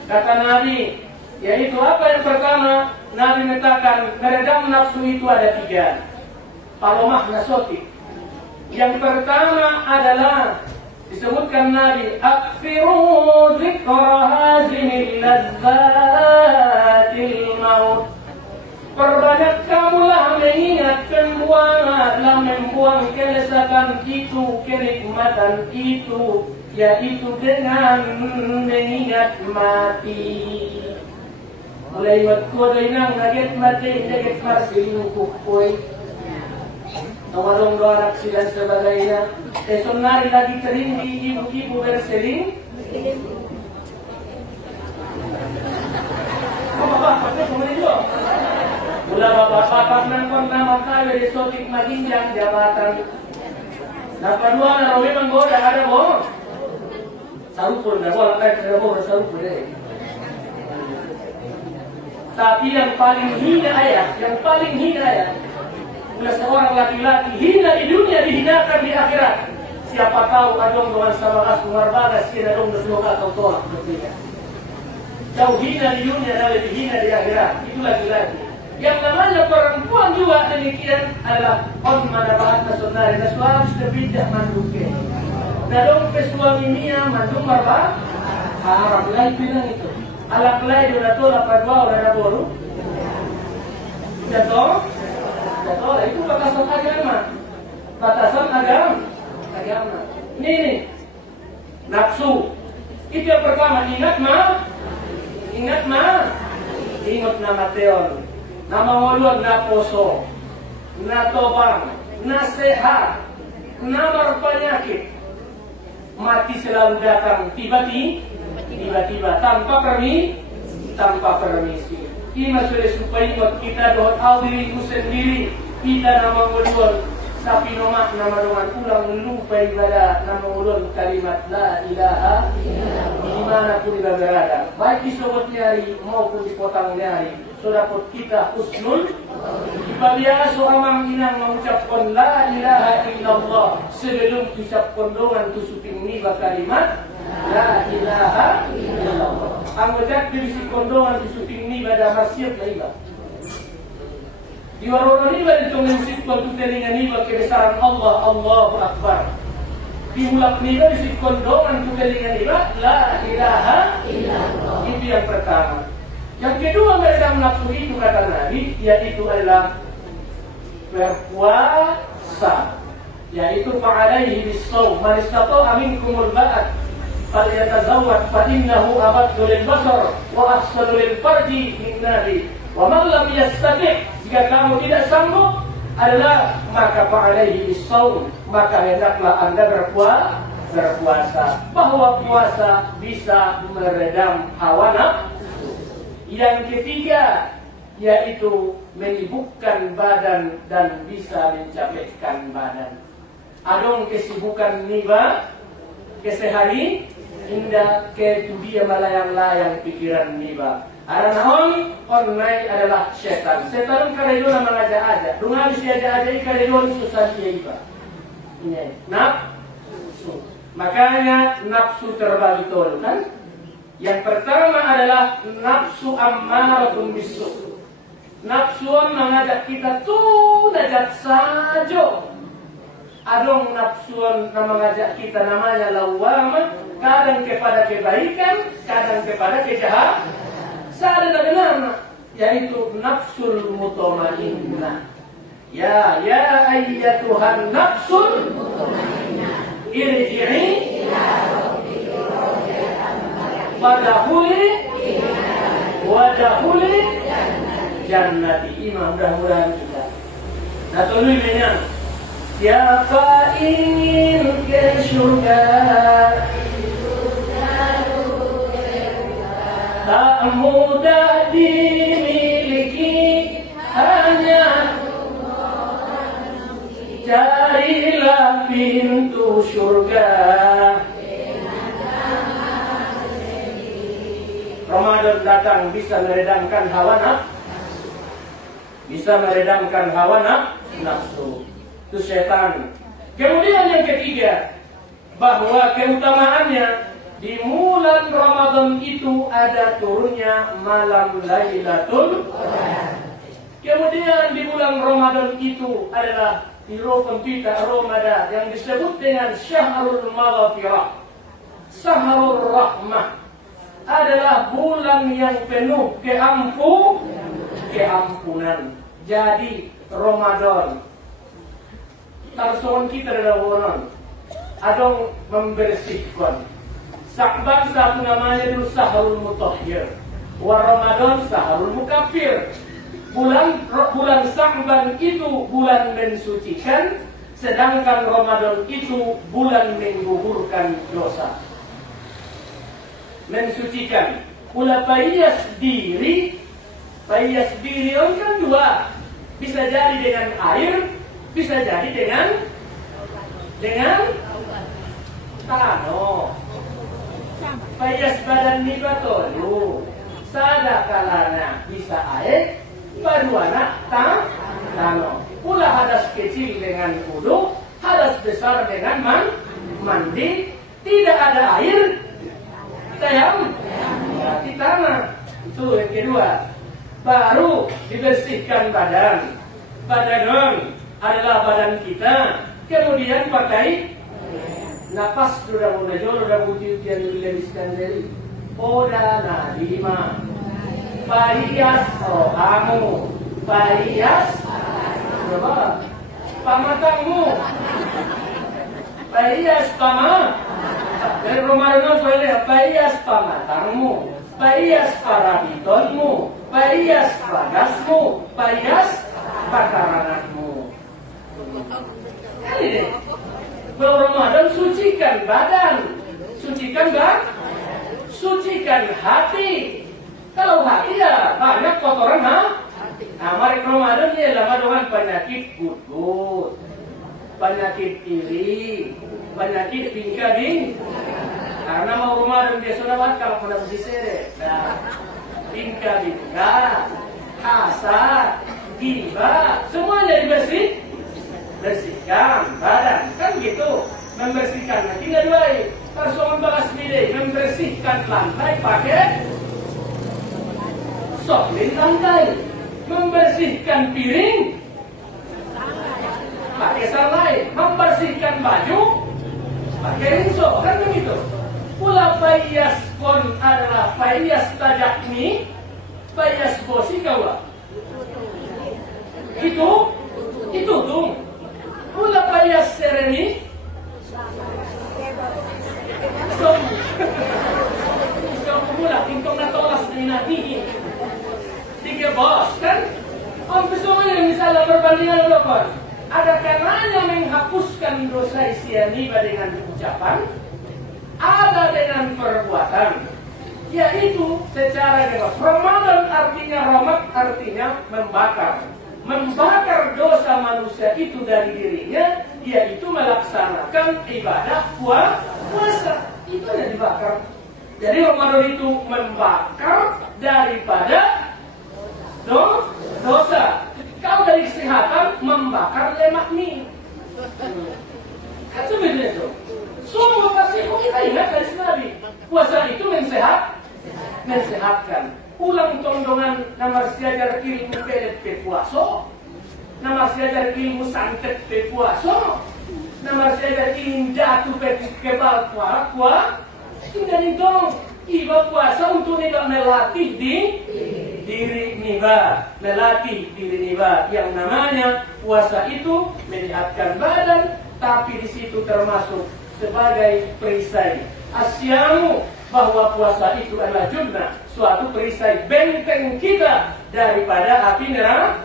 Kata Nabi, yaitu apa yang pertama? Nabi mengatakan meredam nafsu itu ada 3. Kalau makna sotik. Yang pertama adalah disebutkan Nabi, akfiru dzikra hazimil lazzatil maut. Perbanyak kamulah mengingat membuang kelezatan itu, kenikmatan itu, yaitu dengan mengingat mati. Mulai magkodoy nang nagit mati, nagit marsiling kukoy. Nawarong doarak sila sebagainya. Sonari lagi kering di ibu-ibu berseling. Bapak-bapak semua itu. Mula bapak-bapak nang nama kaya di sotik maginjang jabatan. Napadua na rawi manggoda ada bo. Sarupul na bo, langkay na bo, sarupul eh. Tapi yang paling hina ayat, bila seorang laki-laki hina di dunia dihinakan di akhirat. Siapa tahu adong dengan sabagas mengarbagas sila dong berdoa atau tolak berbeda. Jauh hina di dunia dan lebih hina di akhirat. Itu laki-laki. Yang namanya perempuan juga demikian adalah on madabahat nasunari na suami sudah bidah manduke. Dadong ke suami mia mandung marba harap lagi bilang itu. Alak lain udah tolak padwa udah boru. Jatuh. Itu batasan agama. Batasan agama. Ini nafsu. Itu yang pertama. Ingat nama teon. Nama ngoluan na poso. Na tobang. Na sehat. Na berpenyakit. Mati selalu datang tiba-tiba tanpa permisi. Ima sudah supaya kita doa tahu diriku sendiri. Kita nama nguluan sapi nomak nama dengan ulang lupa ibadah nama nguluan kalimat la ilaha dimanapun kita berada. Baik di sobat nyari maupun di potang nyari. So dapat kita husnul. Ibadah seorang inang mengucapkan la ilaha illallah sebelum ucapkan dengan tusupin niba kalimat la ilaha illallah. Anggota diri si kondongan tusupin niba dan maksiat na iba. Di warung niba itu mensipkan tu telinga niba kebesaran Allah, Allahu Akbar. Di mulak niba di kondongan tu telinga niba la ilaha illallah. Itu yang pertama. Yang kedua mereka nafsu itu kata Nabi, yaitu adalah berpuasa, yaitu fa'alaihi bis-shaum. Man istata'a minkumul ba'at falyatazawwaj fa innahu abaddu lil-basar wa ahsanu lil-farji min Nabi. Wa man lam yastati', jika kamu tidak sanggup adalah maka fa'alaihi bis-shaum, maka hendaklah Anda berpuasa. Bahwa puasa bisa meredam hawa nafsu. Yang ketiga yaitu menyibukkan badan dan bisa mencapekkan badan. Adong kesibukan niba kesehari indah ke tu dia melayang-layang pikiran niba. Ada naon online adalah setan. Setan karayona mengajak-ajak. Dungan si ajak-ajak karayon susah dia iba. Ini nafsu. Makanya nafsu terbagi tol kan? Yang pertama adalah nafsu ammaratun bisu. Nafsuan mengajak kita tuh najat saja. Adong nafsuan mengajak kita namanya lawamah, kadang kepada kebaikan, kadang kepada kejahatan. Sadar benar, yaitu nafsul mutmainnah. Ya ayyatuhan nafsul mutmainnah, irji'i ila rabbiki radiyatan mardiyatan wadkhuli jannati. Mudah-mudahan kita. Nah, tolong ini. Siapa ingin ke surga, tak mudah dimiliki, hanya carilah pintu surga. Ramadan datang bisa meredamkan hawa nafsu, bisa meredamkan hawa nafsu. Itu setan. Kemudian yang ketiga, bahwa keutamaannya di bulan Ramadan itu ada turunnya malam Lailatul Qadar. Kemudian di bulan Ramadan itu adalah Ramadan yang disebut dengan Syahrul Maghfirah, Syahrul Rahmah, adalah bulan yang penuh keampunan. Jadi Ramadan tarsoan kita adalah orang adong membersihkan. Sya'ban satu namanya dulu Syahrul Mutahhir, wa Ramadan Syahrul Mukaffir. Bulan Sya'ban itu bulan mensucikan, sedangkan Ramadan itu bulan menggugurkan dosa. Mensucikan, pula payas diri kan dua, bisa jadi dengan air, bisa jadi dengan tanah. Payas badan ni batolu, sada kalana bisa air, baruana tanah. Pula hadas kecil dengan wudu, hadas besar dengan mandi, tidak ada air, tayamum, berarti tanah. Itu yang kedua. Baru dibersihkan badan. Badan adalah badan kita. Kemudian pakai napas sudah mulai jauh sudah putih yang dilebiskan dari oda nadima. Parias rohamu, parias coba pamatangmu, parias dari Ramadan parias pamatangmu, parias parabitonmu, parias pagasmu, parias pakaranatmu. Kali deh. Bulan Ramadan sucikan badan, sucikan sucikan hati. Kalau hati ya banyak kotoran hati. Nah, mari Ramadan ya lama dengan penyakit kutut, penyakit iri, penyakit bingkading. Karena mau Ramadan dia sudah banget kalau pada pesisir. Nah, bingka, hasad, giba, semuanya bersihkan badan, kan gitu, membersihkan. Nah, tinggal dua, persoalan balas bide, membersihkan lantai pakai soplin lantai, membersihkan piring pakai salai, membersihkan baju pakai rinso, kan begitu. Pula payas kon adalah payas tajakmi, payas bosi kawa. Itu tuh. Pula payas sereni. So mula pintong na tolas na inahihin. Tiga bos kan? Om semuanya misalnya perbandingan lokal. Ada kananya menghapuskan dosa istianiba dengan ucapan, ada dengan perbuatan. Yaitu secara jelas. Ramadan artinya rahmat, artinya membakar dosa manusia itu dari dirinya, yaitu melaksanakan ibadah puasa. Itu yang dibakar. Jadi Ramadan itu membakar daripada dosa. Kalau dari kesehatan membakar lemak mie. Kan sebenarnya itu. Semua pasti kita ingat dari Nabi. Puasa itu mensehatkan. Ulang tondongan nama siajar ilmu pelet pe puaso. Nama siajar ilmu santet pe puaso. Nama siajar ilmu jatuh pe kebal puasa. Tinggal itu iba puasa untuk tidak melatih diri niba, melatih diri niba. Yang namanya puasa itu menyehatkan badan, tapi di situ termasuk sebagai perisai asyamu, bahwa puasa itu adalah junnah, suatu perisai benteng kita daripada api neraka.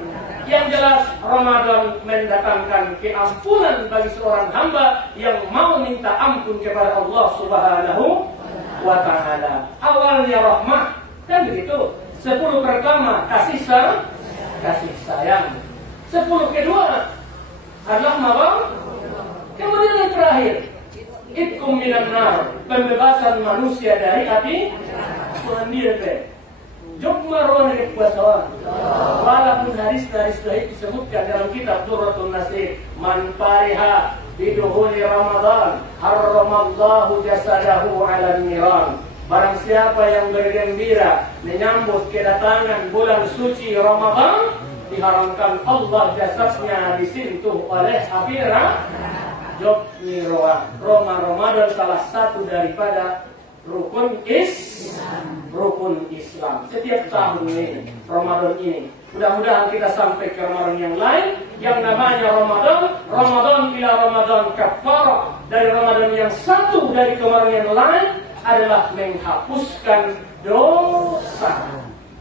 Yang jelas Ramadan mendatangkan keampunan bagi seorang hamba yang mau minta ampun kepada Allah Subhanahu wa ta'ala. Awalnya rahmah, kan begitu. 10 pertama kasih sayang. 10 kedua adalah malam. Kemudian yang terakhir, itkum minan nar, pembebasan manusia dari api neraka. Jok marwan ke puasa. Walaupun hadis-hadis itu disebutkan dalam kitab Durratun Nasir, man fariha biduhuli Ramadan harramallahu jasadahu 'alan niran. Barang siapa yang bergembira menyambut kedatangan bulan suci Ramadan, diharamkan Allah jasadnya disentuh oleh api neraka. Jok niroan. Ramadan salah satu daripada rukun Islam. Setiap tahun ini, Ramadan ini, mudah-mudahan kita sampai ke Ramadan yang lain, yang namanya Ramadan ila Ramadan kafarah. Dari Ramadan yang satu dari Ramadan yang lain adalah menghapuskan dosa,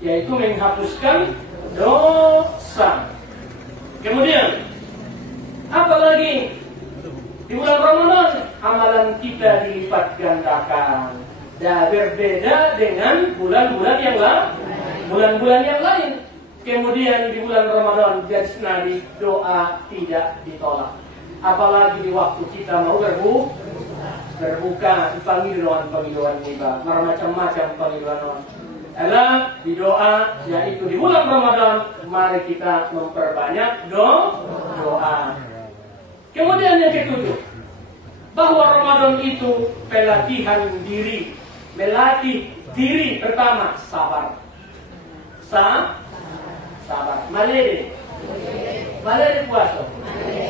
yaitu menghapuskan dosa. Kemudian apalagi di bulan Ramadan amalan kita dilipat gandakan. Dan berbeda dengan bulan-bulan yang lain. Kemudian di bulan Ramadan jadi Nabi doa tidak ditolak. Apalagi di waktu kita mau berbuka dipanggil dengan panggilan niba, macam-macam panggilan. Adalah di doa, yaitu di bulan Ramadan mari kita memperbanyak doa. Kemudian yang ketujuh, bahwa Ramadan itu pelatihan diri. Melatih diri pertama sabar. Sabar. Malede puasa.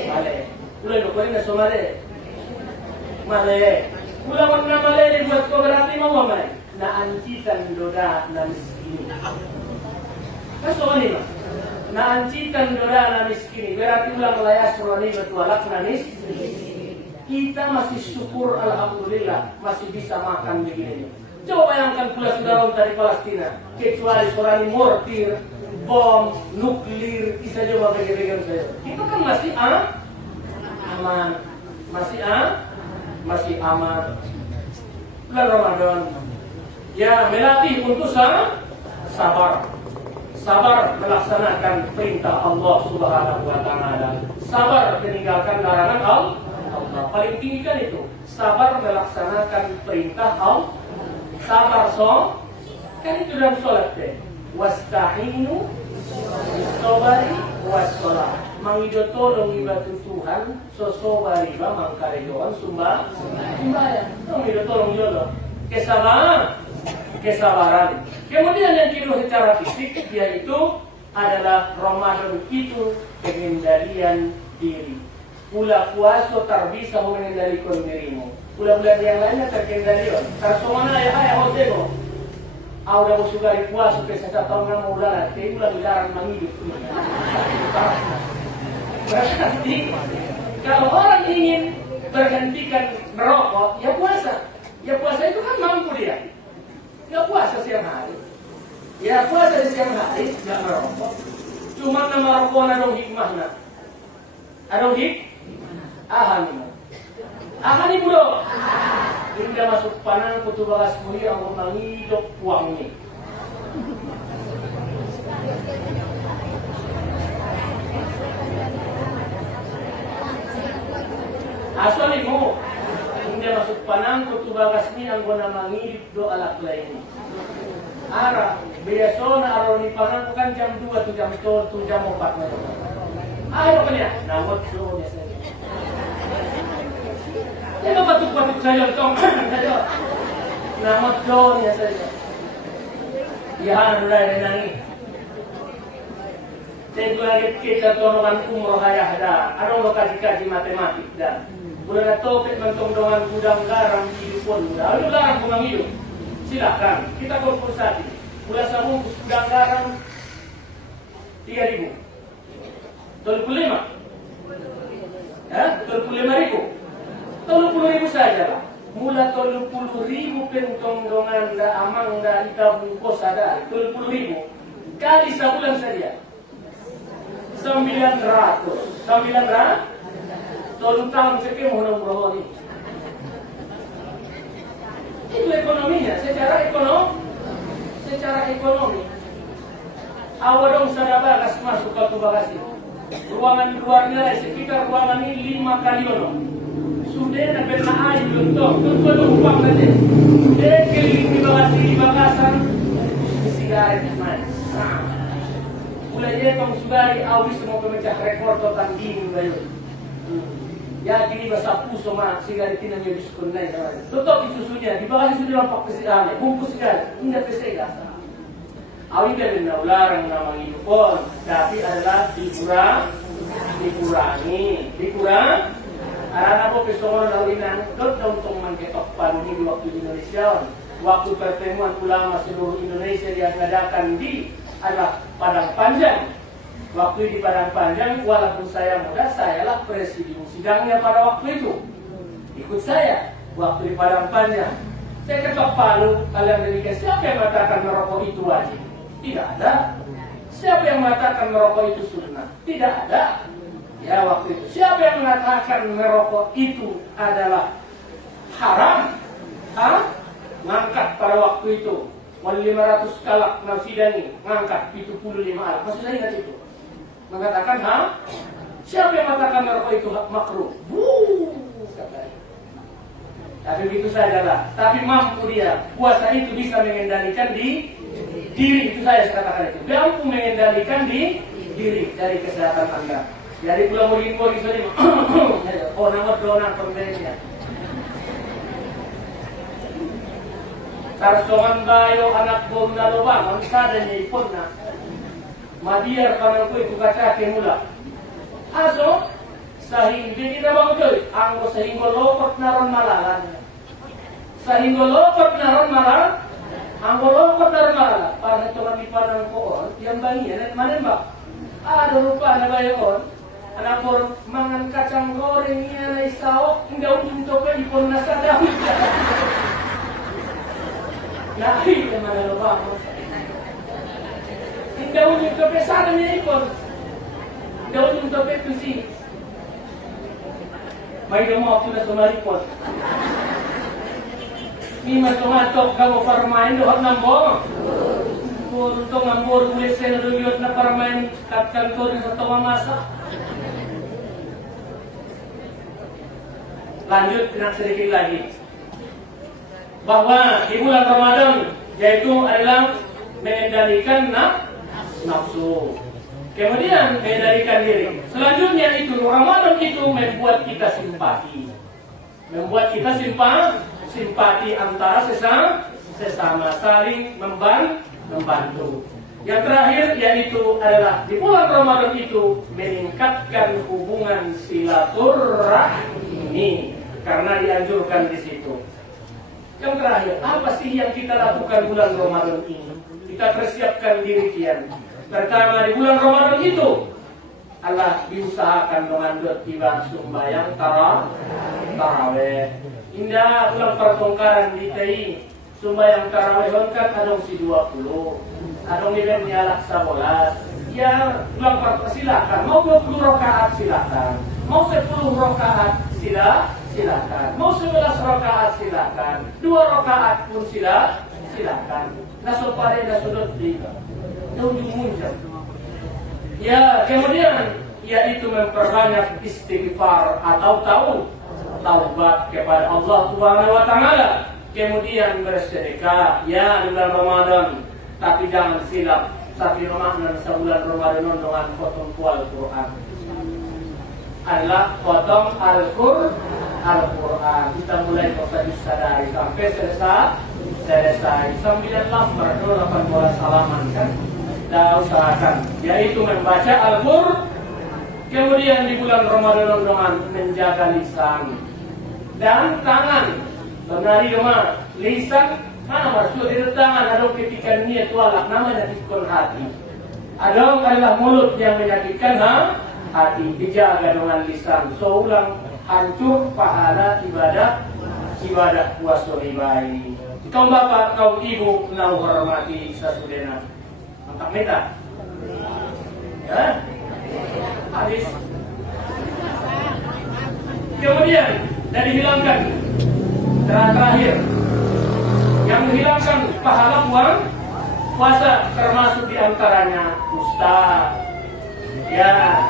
Malede. Ulah do kau ini somale. Malede. Ulah mana malede buat kau berarti mau apa? Na ancitan doda na miskin. Kasoni mah. Na ancitan doda na miskin. Berarti ulah melayas roni bertualak na miskin. Kita masih syukur, alhamdulillah, masih bisa makan begini. Coba bayangkan pula saudara dari Palestina, kecuali seorang mortir, bom, nuklir, bisa coba bagi-bagi saya. Itu kan masih aman, masih aman. Bulan Ramadan, ya melatih untuk sabar melaksanakan perintah Allah Subhanahu wa ta'ala. Sabar meninggalkan larangan Allah. Paling tinggi kan itu, sabar melaksanakan perintah Allah. Sabar kan itu dalam sholat deh. Wasta'inu bis-sabari was-shalah. Mangido tolong ibadah Tuhan, sosobari ba mangkarejoan sumbayang. Mangido tolong jodoh. Kesabaran. Kemudian yang kedua secara fisik, yaitu adalah Ramadan itu pengendalian diri. Pula puasa terbisa mengendalikan dirimu. Bulan-bulan yang lainnya terkendalikan. Tersomana ya hotego. Auda musugari puasa kesasa tahun na bulan, tapi bulan dilarang menghidup. Berarti kalau orang ingin berhentikan merokok, ya puasa. Ya puasa itu kan mampu dia. Ya puasa siang hari. Ya puasa di siang hari, nggak merokok. Cuma nama rokok nadong hikmahna. Adong Ahani bro. Hingga masuk panang kutu bagas mulia untuk menghidup uangnya. Asal ibu hingga masuk panang Ang kutubagas ni ang guna mangilip do alak lain. Ara, beso na araw ni pangakukan jam 2 to jam 4 to jam 4 na to. Ayaw ka niya, namot do niya sa iyo. Ano batuk-batuk sa iyo itong namot do niya sa iyo. Iyahan mo na nangi. Tentu lagi kita tolongan umroh hayah dah. Anong kaji-kaji matematik dah. Udah na topik mentong-dongan gudang garam di hidupon udah. Lalu garam kumang hidup. Silakan. Kita konversasi. Udah sabungkus gudang garam 3.000. 35. Ya, 35.000. 30.000 saja lah. Mula 30.000 pentong-dongan da amang da itabung kos ada. 30.000 kali sebulan saja. 900. 900. Tolong tahun sekian mohon umroh ini. Itu ekonominya, secara ekonomi. Awadong sadabagas masuk ke Tubagasi. Ruangan luarnya sekitar ruangan ini 5 kali ono. Sudah nak bela air untuk umpang saja. Sudah keliling di Bagasan, sigaret mas. Mulai kong subari awis semua pemecah rekor total ini bayu. Ya kini bahasa puso mah sigaret ini yang diskon naik. Tutup susunya, di bawah sudah lampak pesirannya, bungkus sigaret, tidak pesega. Awin dari naularang nama hidupon, tapi adalah dikurang. Arana po pesongan lawinan, dot daun tong mangketok panuni di waktu di Indonesia. Waktu pertemuan ulama seluruh Indonesia yang mengadakan di adalah Padang Panjang. Waktu di Padang Panjang, walaupun saya muda, sayalah presidium sidangnya pada waktu itu. Ikut saya waktu di Padang Panjang. Saya ketok palu, kalian demikian. Siapa yang mengatakan merokok itu wajib? Tidak ada. Siapa yang mengatakan merokok itu sunnah? Tidak ada. Ya waktu itu. Siapa yang mengatakan merokok itu adalah haram? Ngangkat pada waktu itu. 500 kalak nafsidani ngangkat 75 alat. Masih saya ingat itu. Mengatakan siapa yang mengatakan merokok itu makruh? Tapi begitu saja lah. Tapi mampu dia. Puasa itu bisa mengendalikan di diri. Itu saya katakan itu. Mampu mengendalikan di diri dari kesehatan Anda. Jadi pulang murid-murid sorry. Oh nama donang pembelinya. Tarsongan bayo anak bom na lubang, ang sada niya ipon na. Madiar parang ko ito kacake mula. Aso, sa hindi kita bang ito, ang sa hinggolokot na ron malalan. Sa hinggolokot na ron malalan, ang golokot na ron malalan. Para ito matipan ng koon, yung bangiyan, at manimba. Rupa na ba yun? Anak ko, mangan kacang goreng niya na isaw, hindi ako dito pa, ipon na sa dami. Nahi naman ang lubang mo. Hindi ako yung kape, sana niya ikon. Hindi ako yung kape kasi may lumok ko na sumaripot. Hindi matumatok ka mo para main doon ng bong. Puro itong ambor ulit sa naruyot na para main katkantor sa tawamasa. Lanjut, sedikit lagi. Bahwa di bulan Ramadan yaitu adalah mengendalikan nafsu. Kemudian mengendalikan diri. Selanjutnya itu Ramadan itu membuat kita simpati. Membuat kita simpati antara sesama saling membantu. Yang terakhir yaitu adalah di bulan Ramadan itu meningkatkan hubungan silaturahmi karena dianjurkan di situ. Yang terakhir, apa sih yang kita lakukan bulan Ramadan ini? Kita persiapkan diri kian. Pertama di bulan Ramadan itu Allah diusahakan dengan tiba sembahyang taraweh. Indah ulang pertongkaran di TI sembahyang taraweh kan adong si 20. Adong iben nyalak 11. Ya ulang silakan. Mau 20 rakaat silakan. Mau 10 rakaat silakan. Mau 11 rakaat silakan. 2 rakaat pun silakan. Nasopare nasudot di ujung muncul. Ya, kemudian yaitu memperbanyak istighfar atau bertaubat kepada Allah Subhanahu wa taala, kemudian bersedekah ya di bulan Ramadan. Tapi jangan silap, sapi makna sebulan Ramadan dengan potong Al-Quran adalah potong Al-Quran. Kita mulai proses disadari sampai selesai 9 lembar 18 halaman kan. Kita usahakan yaitu membaca Al-Quran. Kemudian di bulan Ramadan dengan menjaga lisan dan tangan. Benari rumah lisan mana maksud itu tangan ada ketika niat walak namanya menyakitkan hati. Ada adalah mulut yang menyakitkan hati. Dijaga dengan lisan. So ulang hancur pahala ibadah puasa ribai. Kaum bapak, kaum ibu nau hormati sasudena. Mantap meta. Ya. Hadis. Kemudian dari hilangkan terakhir yang menghilangkan pahala puasa termasuk diantaranya dusta, ya,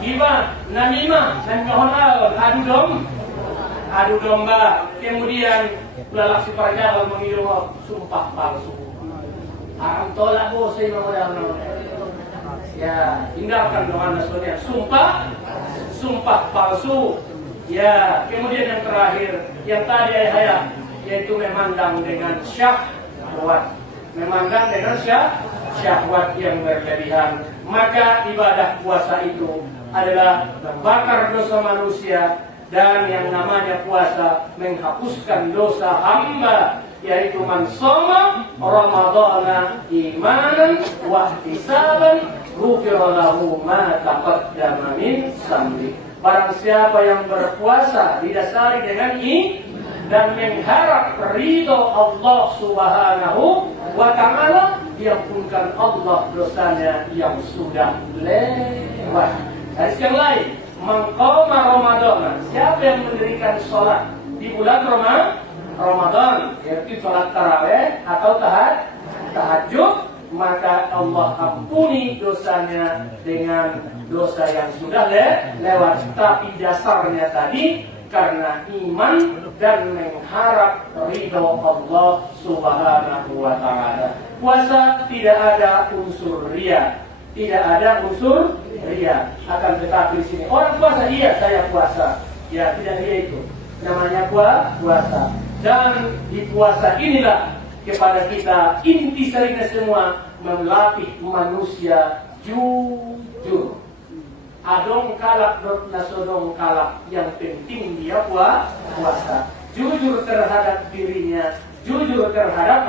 gibah, namimah, dan kohonal, adu domba, kemudian belalak si parjal menghidup sumpah palsu. Haram tolak bos saya mau. Ya, tinggalkan doa nasional sumpah palsu. Ya, kemudian yang terakhir, yang tadi ayat yaitu memandang dengan syahwat, syahwat yang berlebihan. Maka ibadah puasa itu adalah membakar dosa manusia, dan yang namanya puasa menghapuskan dosa hamba, yaitu man shoma ramadhana imanan wa ihtisaban ghufira lahu ma taqaddama min dhanbi. Barang siapa yang berpuasa didasari dengan ini dan mengharap ridho Allah Subhanahu wa taala, diampunkan Allah dosanya yang sudah lewat. Hadis yang lain, maqama Ramadan, siapa yang mendirikan sholat di bulan Ramadan, yaitu sholat tarawih atau tahajud, maka Allah ampuni dosanya dengan dosa yang sudah lewat. Tapi dasarnya tadi karena iman dan mengharap ridho Allah Subhanahu wa taala. Puasa tidak ada unsur riya, Akan tetapi di sini orang puasa, iya saya puasa, ya tidak dia itu namanya puasa. Dan di puasa inilah kepada kita inti serinya semua melatih manusia jujur. Adong kalak dot nasodong kalak, yang penting dia puasa. Jujur terhadap dirinya, jujur terhadap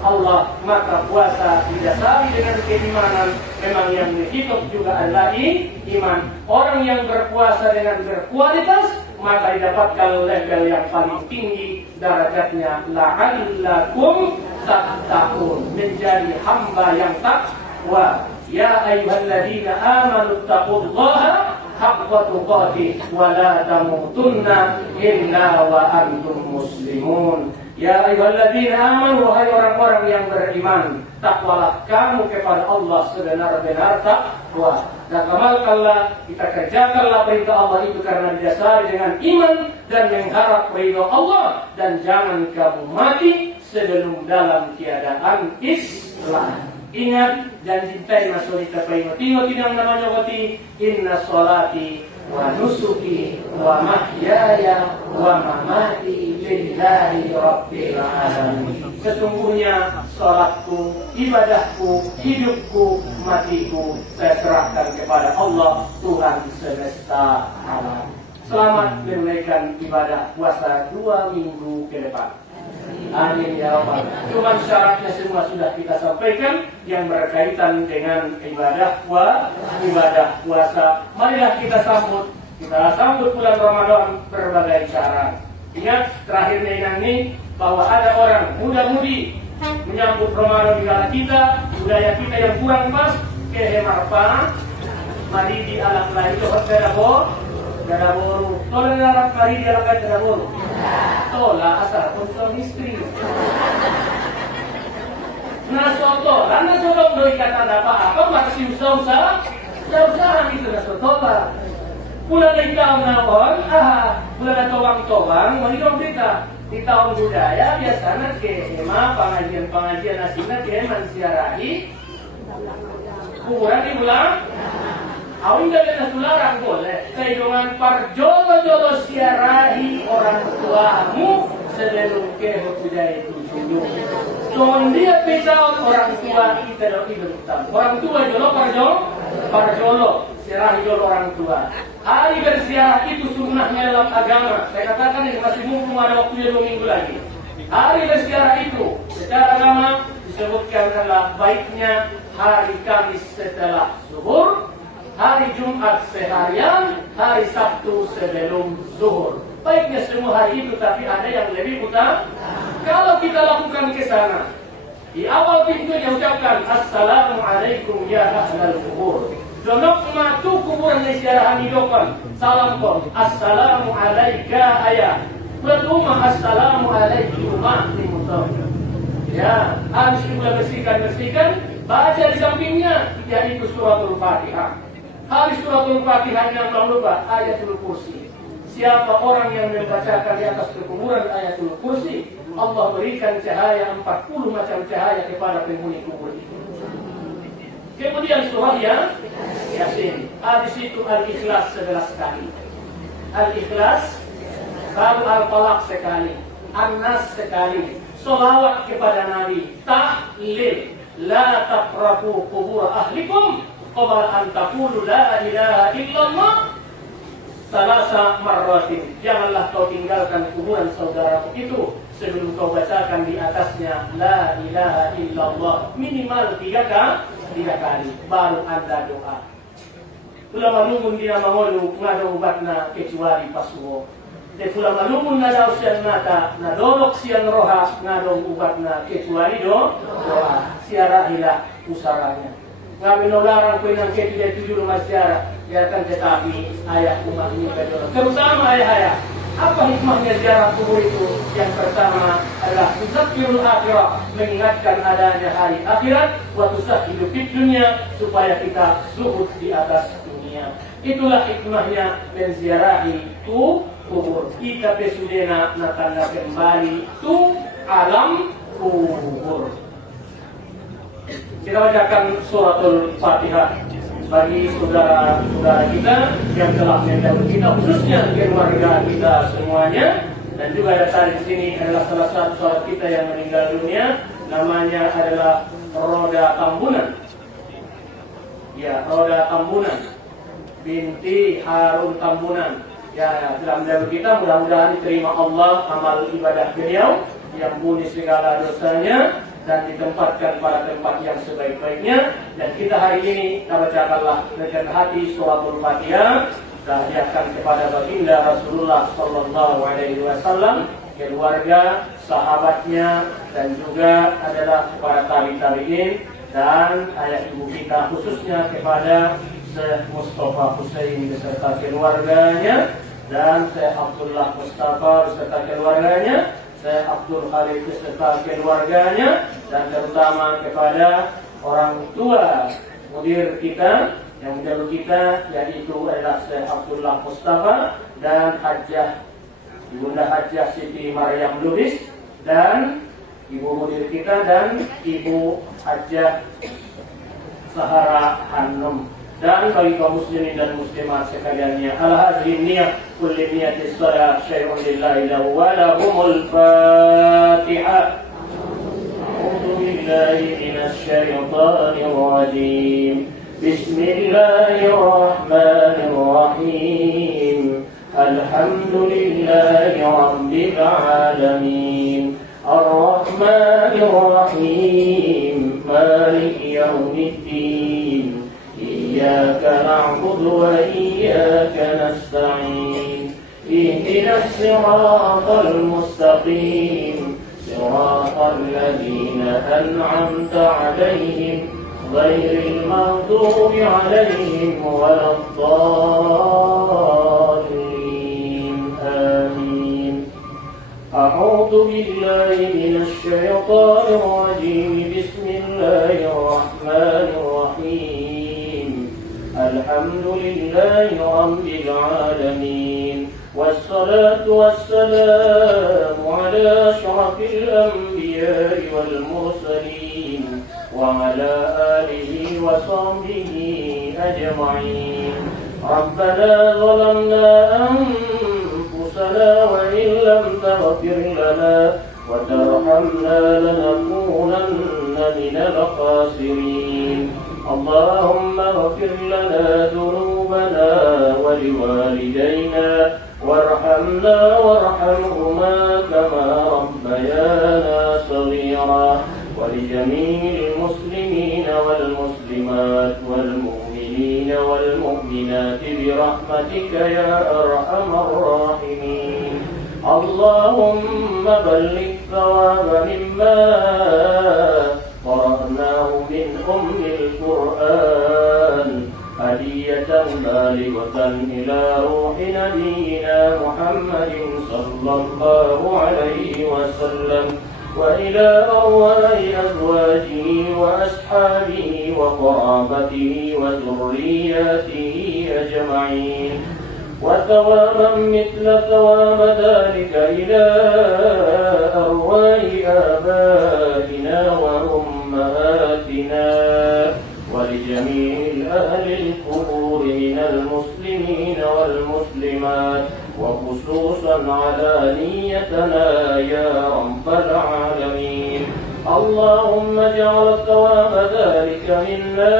Allah. Maka puasa didasari dengan keimanan. Memang yang dihidup juga adalah iman. Orang yang berpuasa dengan berkualitas, maka didapatkan level yang paling tinggi derajatnya, la'allakum tattaqun, menjadi hamba yang takwa. Ya ayyuhalladzina amanu taqullaha haqqa tuqatih wa la tamutunna illa wa antum muslimun. Ya ayyuhalladzina amanu, wahai orang-orang yang beriman, takwalah kamu kepada Allah sebenar-benar takwa. Dan amalkanlah, kita kerjakanlah perintah Allah itu karena didasari dengan iman dan mengharap ridho Allah, dan jangan kamu mati sebelum dalam keadaan Islam. Ingat dan cintai masulita paimo. Tingo tinang namanya wati inna sholati wa nusuki wa mahyaya wa mamati lillahi rabbil alamin. Sesungguhnya salatku, ibadahku, hidupku, matiku saya serahkan kepada Allah Tuhan semesta alam. Selamat menunaikan ibadah puasa 2 minggu ke depan. Amin ya rabbal. Cuma syaratnya semua sudah kita sampaikan yang berkaitan dengan ibadah puasa. Marilah kita sambut bulan Ramadan berbagai cara. Ingat terakhirnya ini bahwa ada orang muda-mudi menyambut Ramadan di kala kita, budaya kita yang kurang pas, kehemarpa, mari di alam lain dohot Gadaboru. Tola narat mari di alam lain gadaboru. Tola asal pun suami istri. Nasotola doi kata apa? Maka si usaha itu nasotola. Bulan na ikaw na on, bulan na tobang-tobang, manigong berita. Di tahun budaya biasanya ke pengajian-pengajian asingnya ke mensiarahi kuburan di bulan. Awin dari nasularang boleh. Kaidungan parjolo-jolo siarahi orang tuamu sebelum ke budaya itu dulu. Soal dia beda orang tua kita hidup utama. Orang tua jolo parjolo siarahi jolo orang tua. Hari bersiarah itu sunnahnya dalam agama. Saya katakan ini masih mumpung ada waktunya 2 minggu lagi. Hari bersiarah itu secara agama disebutkan adalah baiknya hari Kamis setelah zuhur, hari Jumat seharian, hari Sabtu sebelum zuhur. Baiknya semua hari itu, tapi ada yang lebih utama. Kalau kita lakukan ke sana, di awal pintunya ucapkan Assalamualaikum ya ahlal kubur. Donok matu kuburan isiarahan hidupan. Salam kok. Assalamualaikum ayah. Bertuma Assalamualaikum ma'limutum. Ya, habis itu bersihkan. Baca di sampingnya, yaitu suratul Fatihah. Habis suratul Fatihah yang belum lupa ayatul kursi. Siapa orang yang membacakan di atas kuburan ayatul kursi, Allah berikan cahaya 40 macam cahaya kepada penghuni kubur itu. Kemudian surah Yasin. Habis itu Al-Ikhlas 11 kali. Al-Ikhlas, baru Al-Falaq sekali, An-Nas sekali. Salawat kepada Nabi. Tahlil. La taqrabu qubur ahlikum qabla an taqulu la ilaha illallah salasa marratin. Janganlah kau tinggalkan kuburan saudaramu itu sebelum kau bacakan di atasnya la ilaha illallah minimal 3 kali baru Anda doa. Kula malungun dia mangolu ngado ubatna kecuali pasuwo. De kula malungun na daw siya mata na dorok siyang roha ngado ubatna kecuali doa. Siarahilah usaranya. Ngamin nolarang ko ng ketiga 7 rumah siara. Ya kan tetapi ayah umat ini kedua. Terutama ayah-ayah. Apa hikmahnya ziarah kubur itu? Yang pertama adalah tuzakkirul akhirah, mengingatkan adanya hari akhirat, wa tuzahidu fid dunya, supaya kita zuhud di atas dunia. Itulah hikmahnya menziarahi kubur. Kita pesudena na tanda kembali tu alam kubur. Kita bacakan suratul Fatihah bagi saudara-saudara kita yang telah mendahului kita, khususnya keluarga kita semuanya. Dan juga ada tadi di sini adalah salah satu saudara kita yang meninggal dunia, namanya adalah Roda Tambunan. Ya, Roda Tambunan binti Harun Tambunan. Ya, dalam mendahului kita, mudah-mudahan diterima Allah amal ibadah beliau, diampuni segala dosanya dan ditempatkan pada tempat yang sebaik-baiknya. Dan kita hari ini kita bacakanlah dengan hati suratul Fatihah, hadiahkan kepada baginda Rasulullah Sallallahu Alaihi Wasallam, keluarga, sahabatnya, dan juga adalah kepada tabi'in dan ayah ibu kita, khususnya kepada Syekh Mustafa Husain beserta keluarganya, dan Syekh Abdullah Mustafa beserta keluarganya, Syekh Abdul Khalid beserta keluarganya, dan terutama kepada orang tua mudir kita yang menjauh kita, yaitu adalah Syekh Abdullah Mustafa dan Hajjah Ibunda Hajjah Siti Maryam Lubis, dan ibu mudir kita dan ibu Hajjah Sahara Hanum, dan bagi kaum muslimin dan muslimat sekaliannya. Al-hadhihi niyyah kulli niyyatis shalah syai'un lillahi lahu wa lahumul Fatihah. A'udzu billahi minasy syaithanir rajim. Bismillahirrahmanirrahim. Alhamdulillahi rabbil alamin. Ar-Rahmanir Rahim. Maliki yaumiddin. إياك نعبد وإياك نستعين اهدنا الصراط المستقيم صراط الذين أنعمت عليهم غير المغضوب عليهم ولا الضالين آمين. أعوذ بالله من الشيطان الرجيم. بسم الله الرحمن الرحيم. والحمد لله رب العالمين. والصلاة والسلام على أشرف الأنبياء والمرسلين وعلى آله وصحبه أجمعين. ربنا ظلمنا أنفسنا وإن لم تغفر لنا وترحمنا لنكونن من الخاسرين. اللهم اغفر لنا ذنوبنا ولوالدينا وارحمنا وارحمهما كما ربيانا صغيرا، ولجميع المسلمين والمسلمات والمؤمنين والمؤمنات برحمتك يا أرحم الراحمين. اللهم بلغ ثواب مما قرأناه من القرآن هدية بالغة إلى روح نبينا محمد صلى الله عليه وسلم وإلى أرواح أزواجه وأصحابه وقرابته وذرياته أجمعين، وثوابا مثل ثواب ذلك إلى أرواح آبائنا وأمهاتنا ولجميع أهل القبور من المسلمين والمسلمات، وخصوصا على نيتنا يا رب العالمين. اللهم اجعل ثواب ذلك منا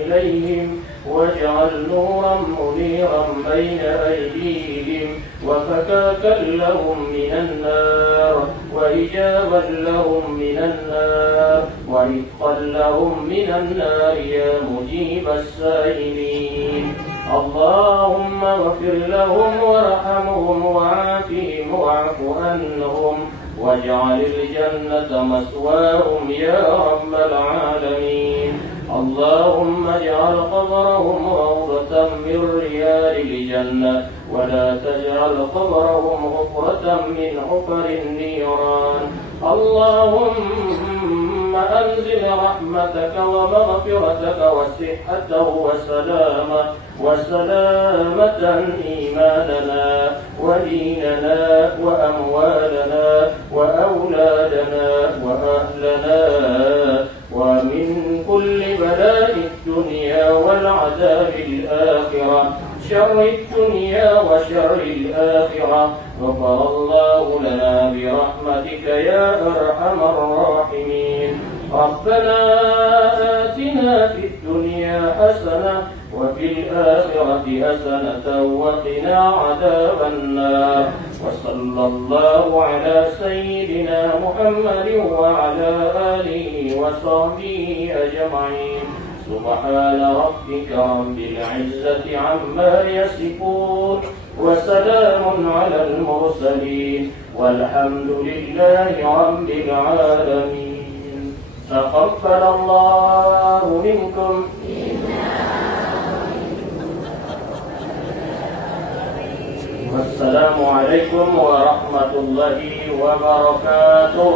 إليهم، واجعل نورا منيرا بين أيديهم وفكاكا لهم من النار وإجابا لهم من النار ورفقا لهم من النار يا مجيب السائلين. اللهم اغفر لهم وارحمهم وعافهم واعف عنهم واجعل الجنة مثواهم يا رب العالمين. اللهم اجعل قبرهم روضة من رياض الجنة ولا تجعل قبرهم حفرة من حفر النيران. اللهم أنزل رحمتك ومغفرتك وصحة وسلامة إيماننا وديننا وأموالنا وأولادنا وأهلنا ومن كل بلاء الدنيا والعذاب الآخرة، شر الدنيا وشر الآخرة. غفر الله لنا برحمتك يا أرحم الراحمين. ربنا آتنا في الدنيا حسنة وفي الآخرة حسنة وقنا عذاب النار. وصلى الله على سيدنا محمد وعلى آله وصحبه أجمعين. سبحان ربك رب العزة عما يصفون وسلام على المرسلين والحمد لله رب العالمين. تقبل الله منكم. والسلام عليكم ورحمة الله وبركاته.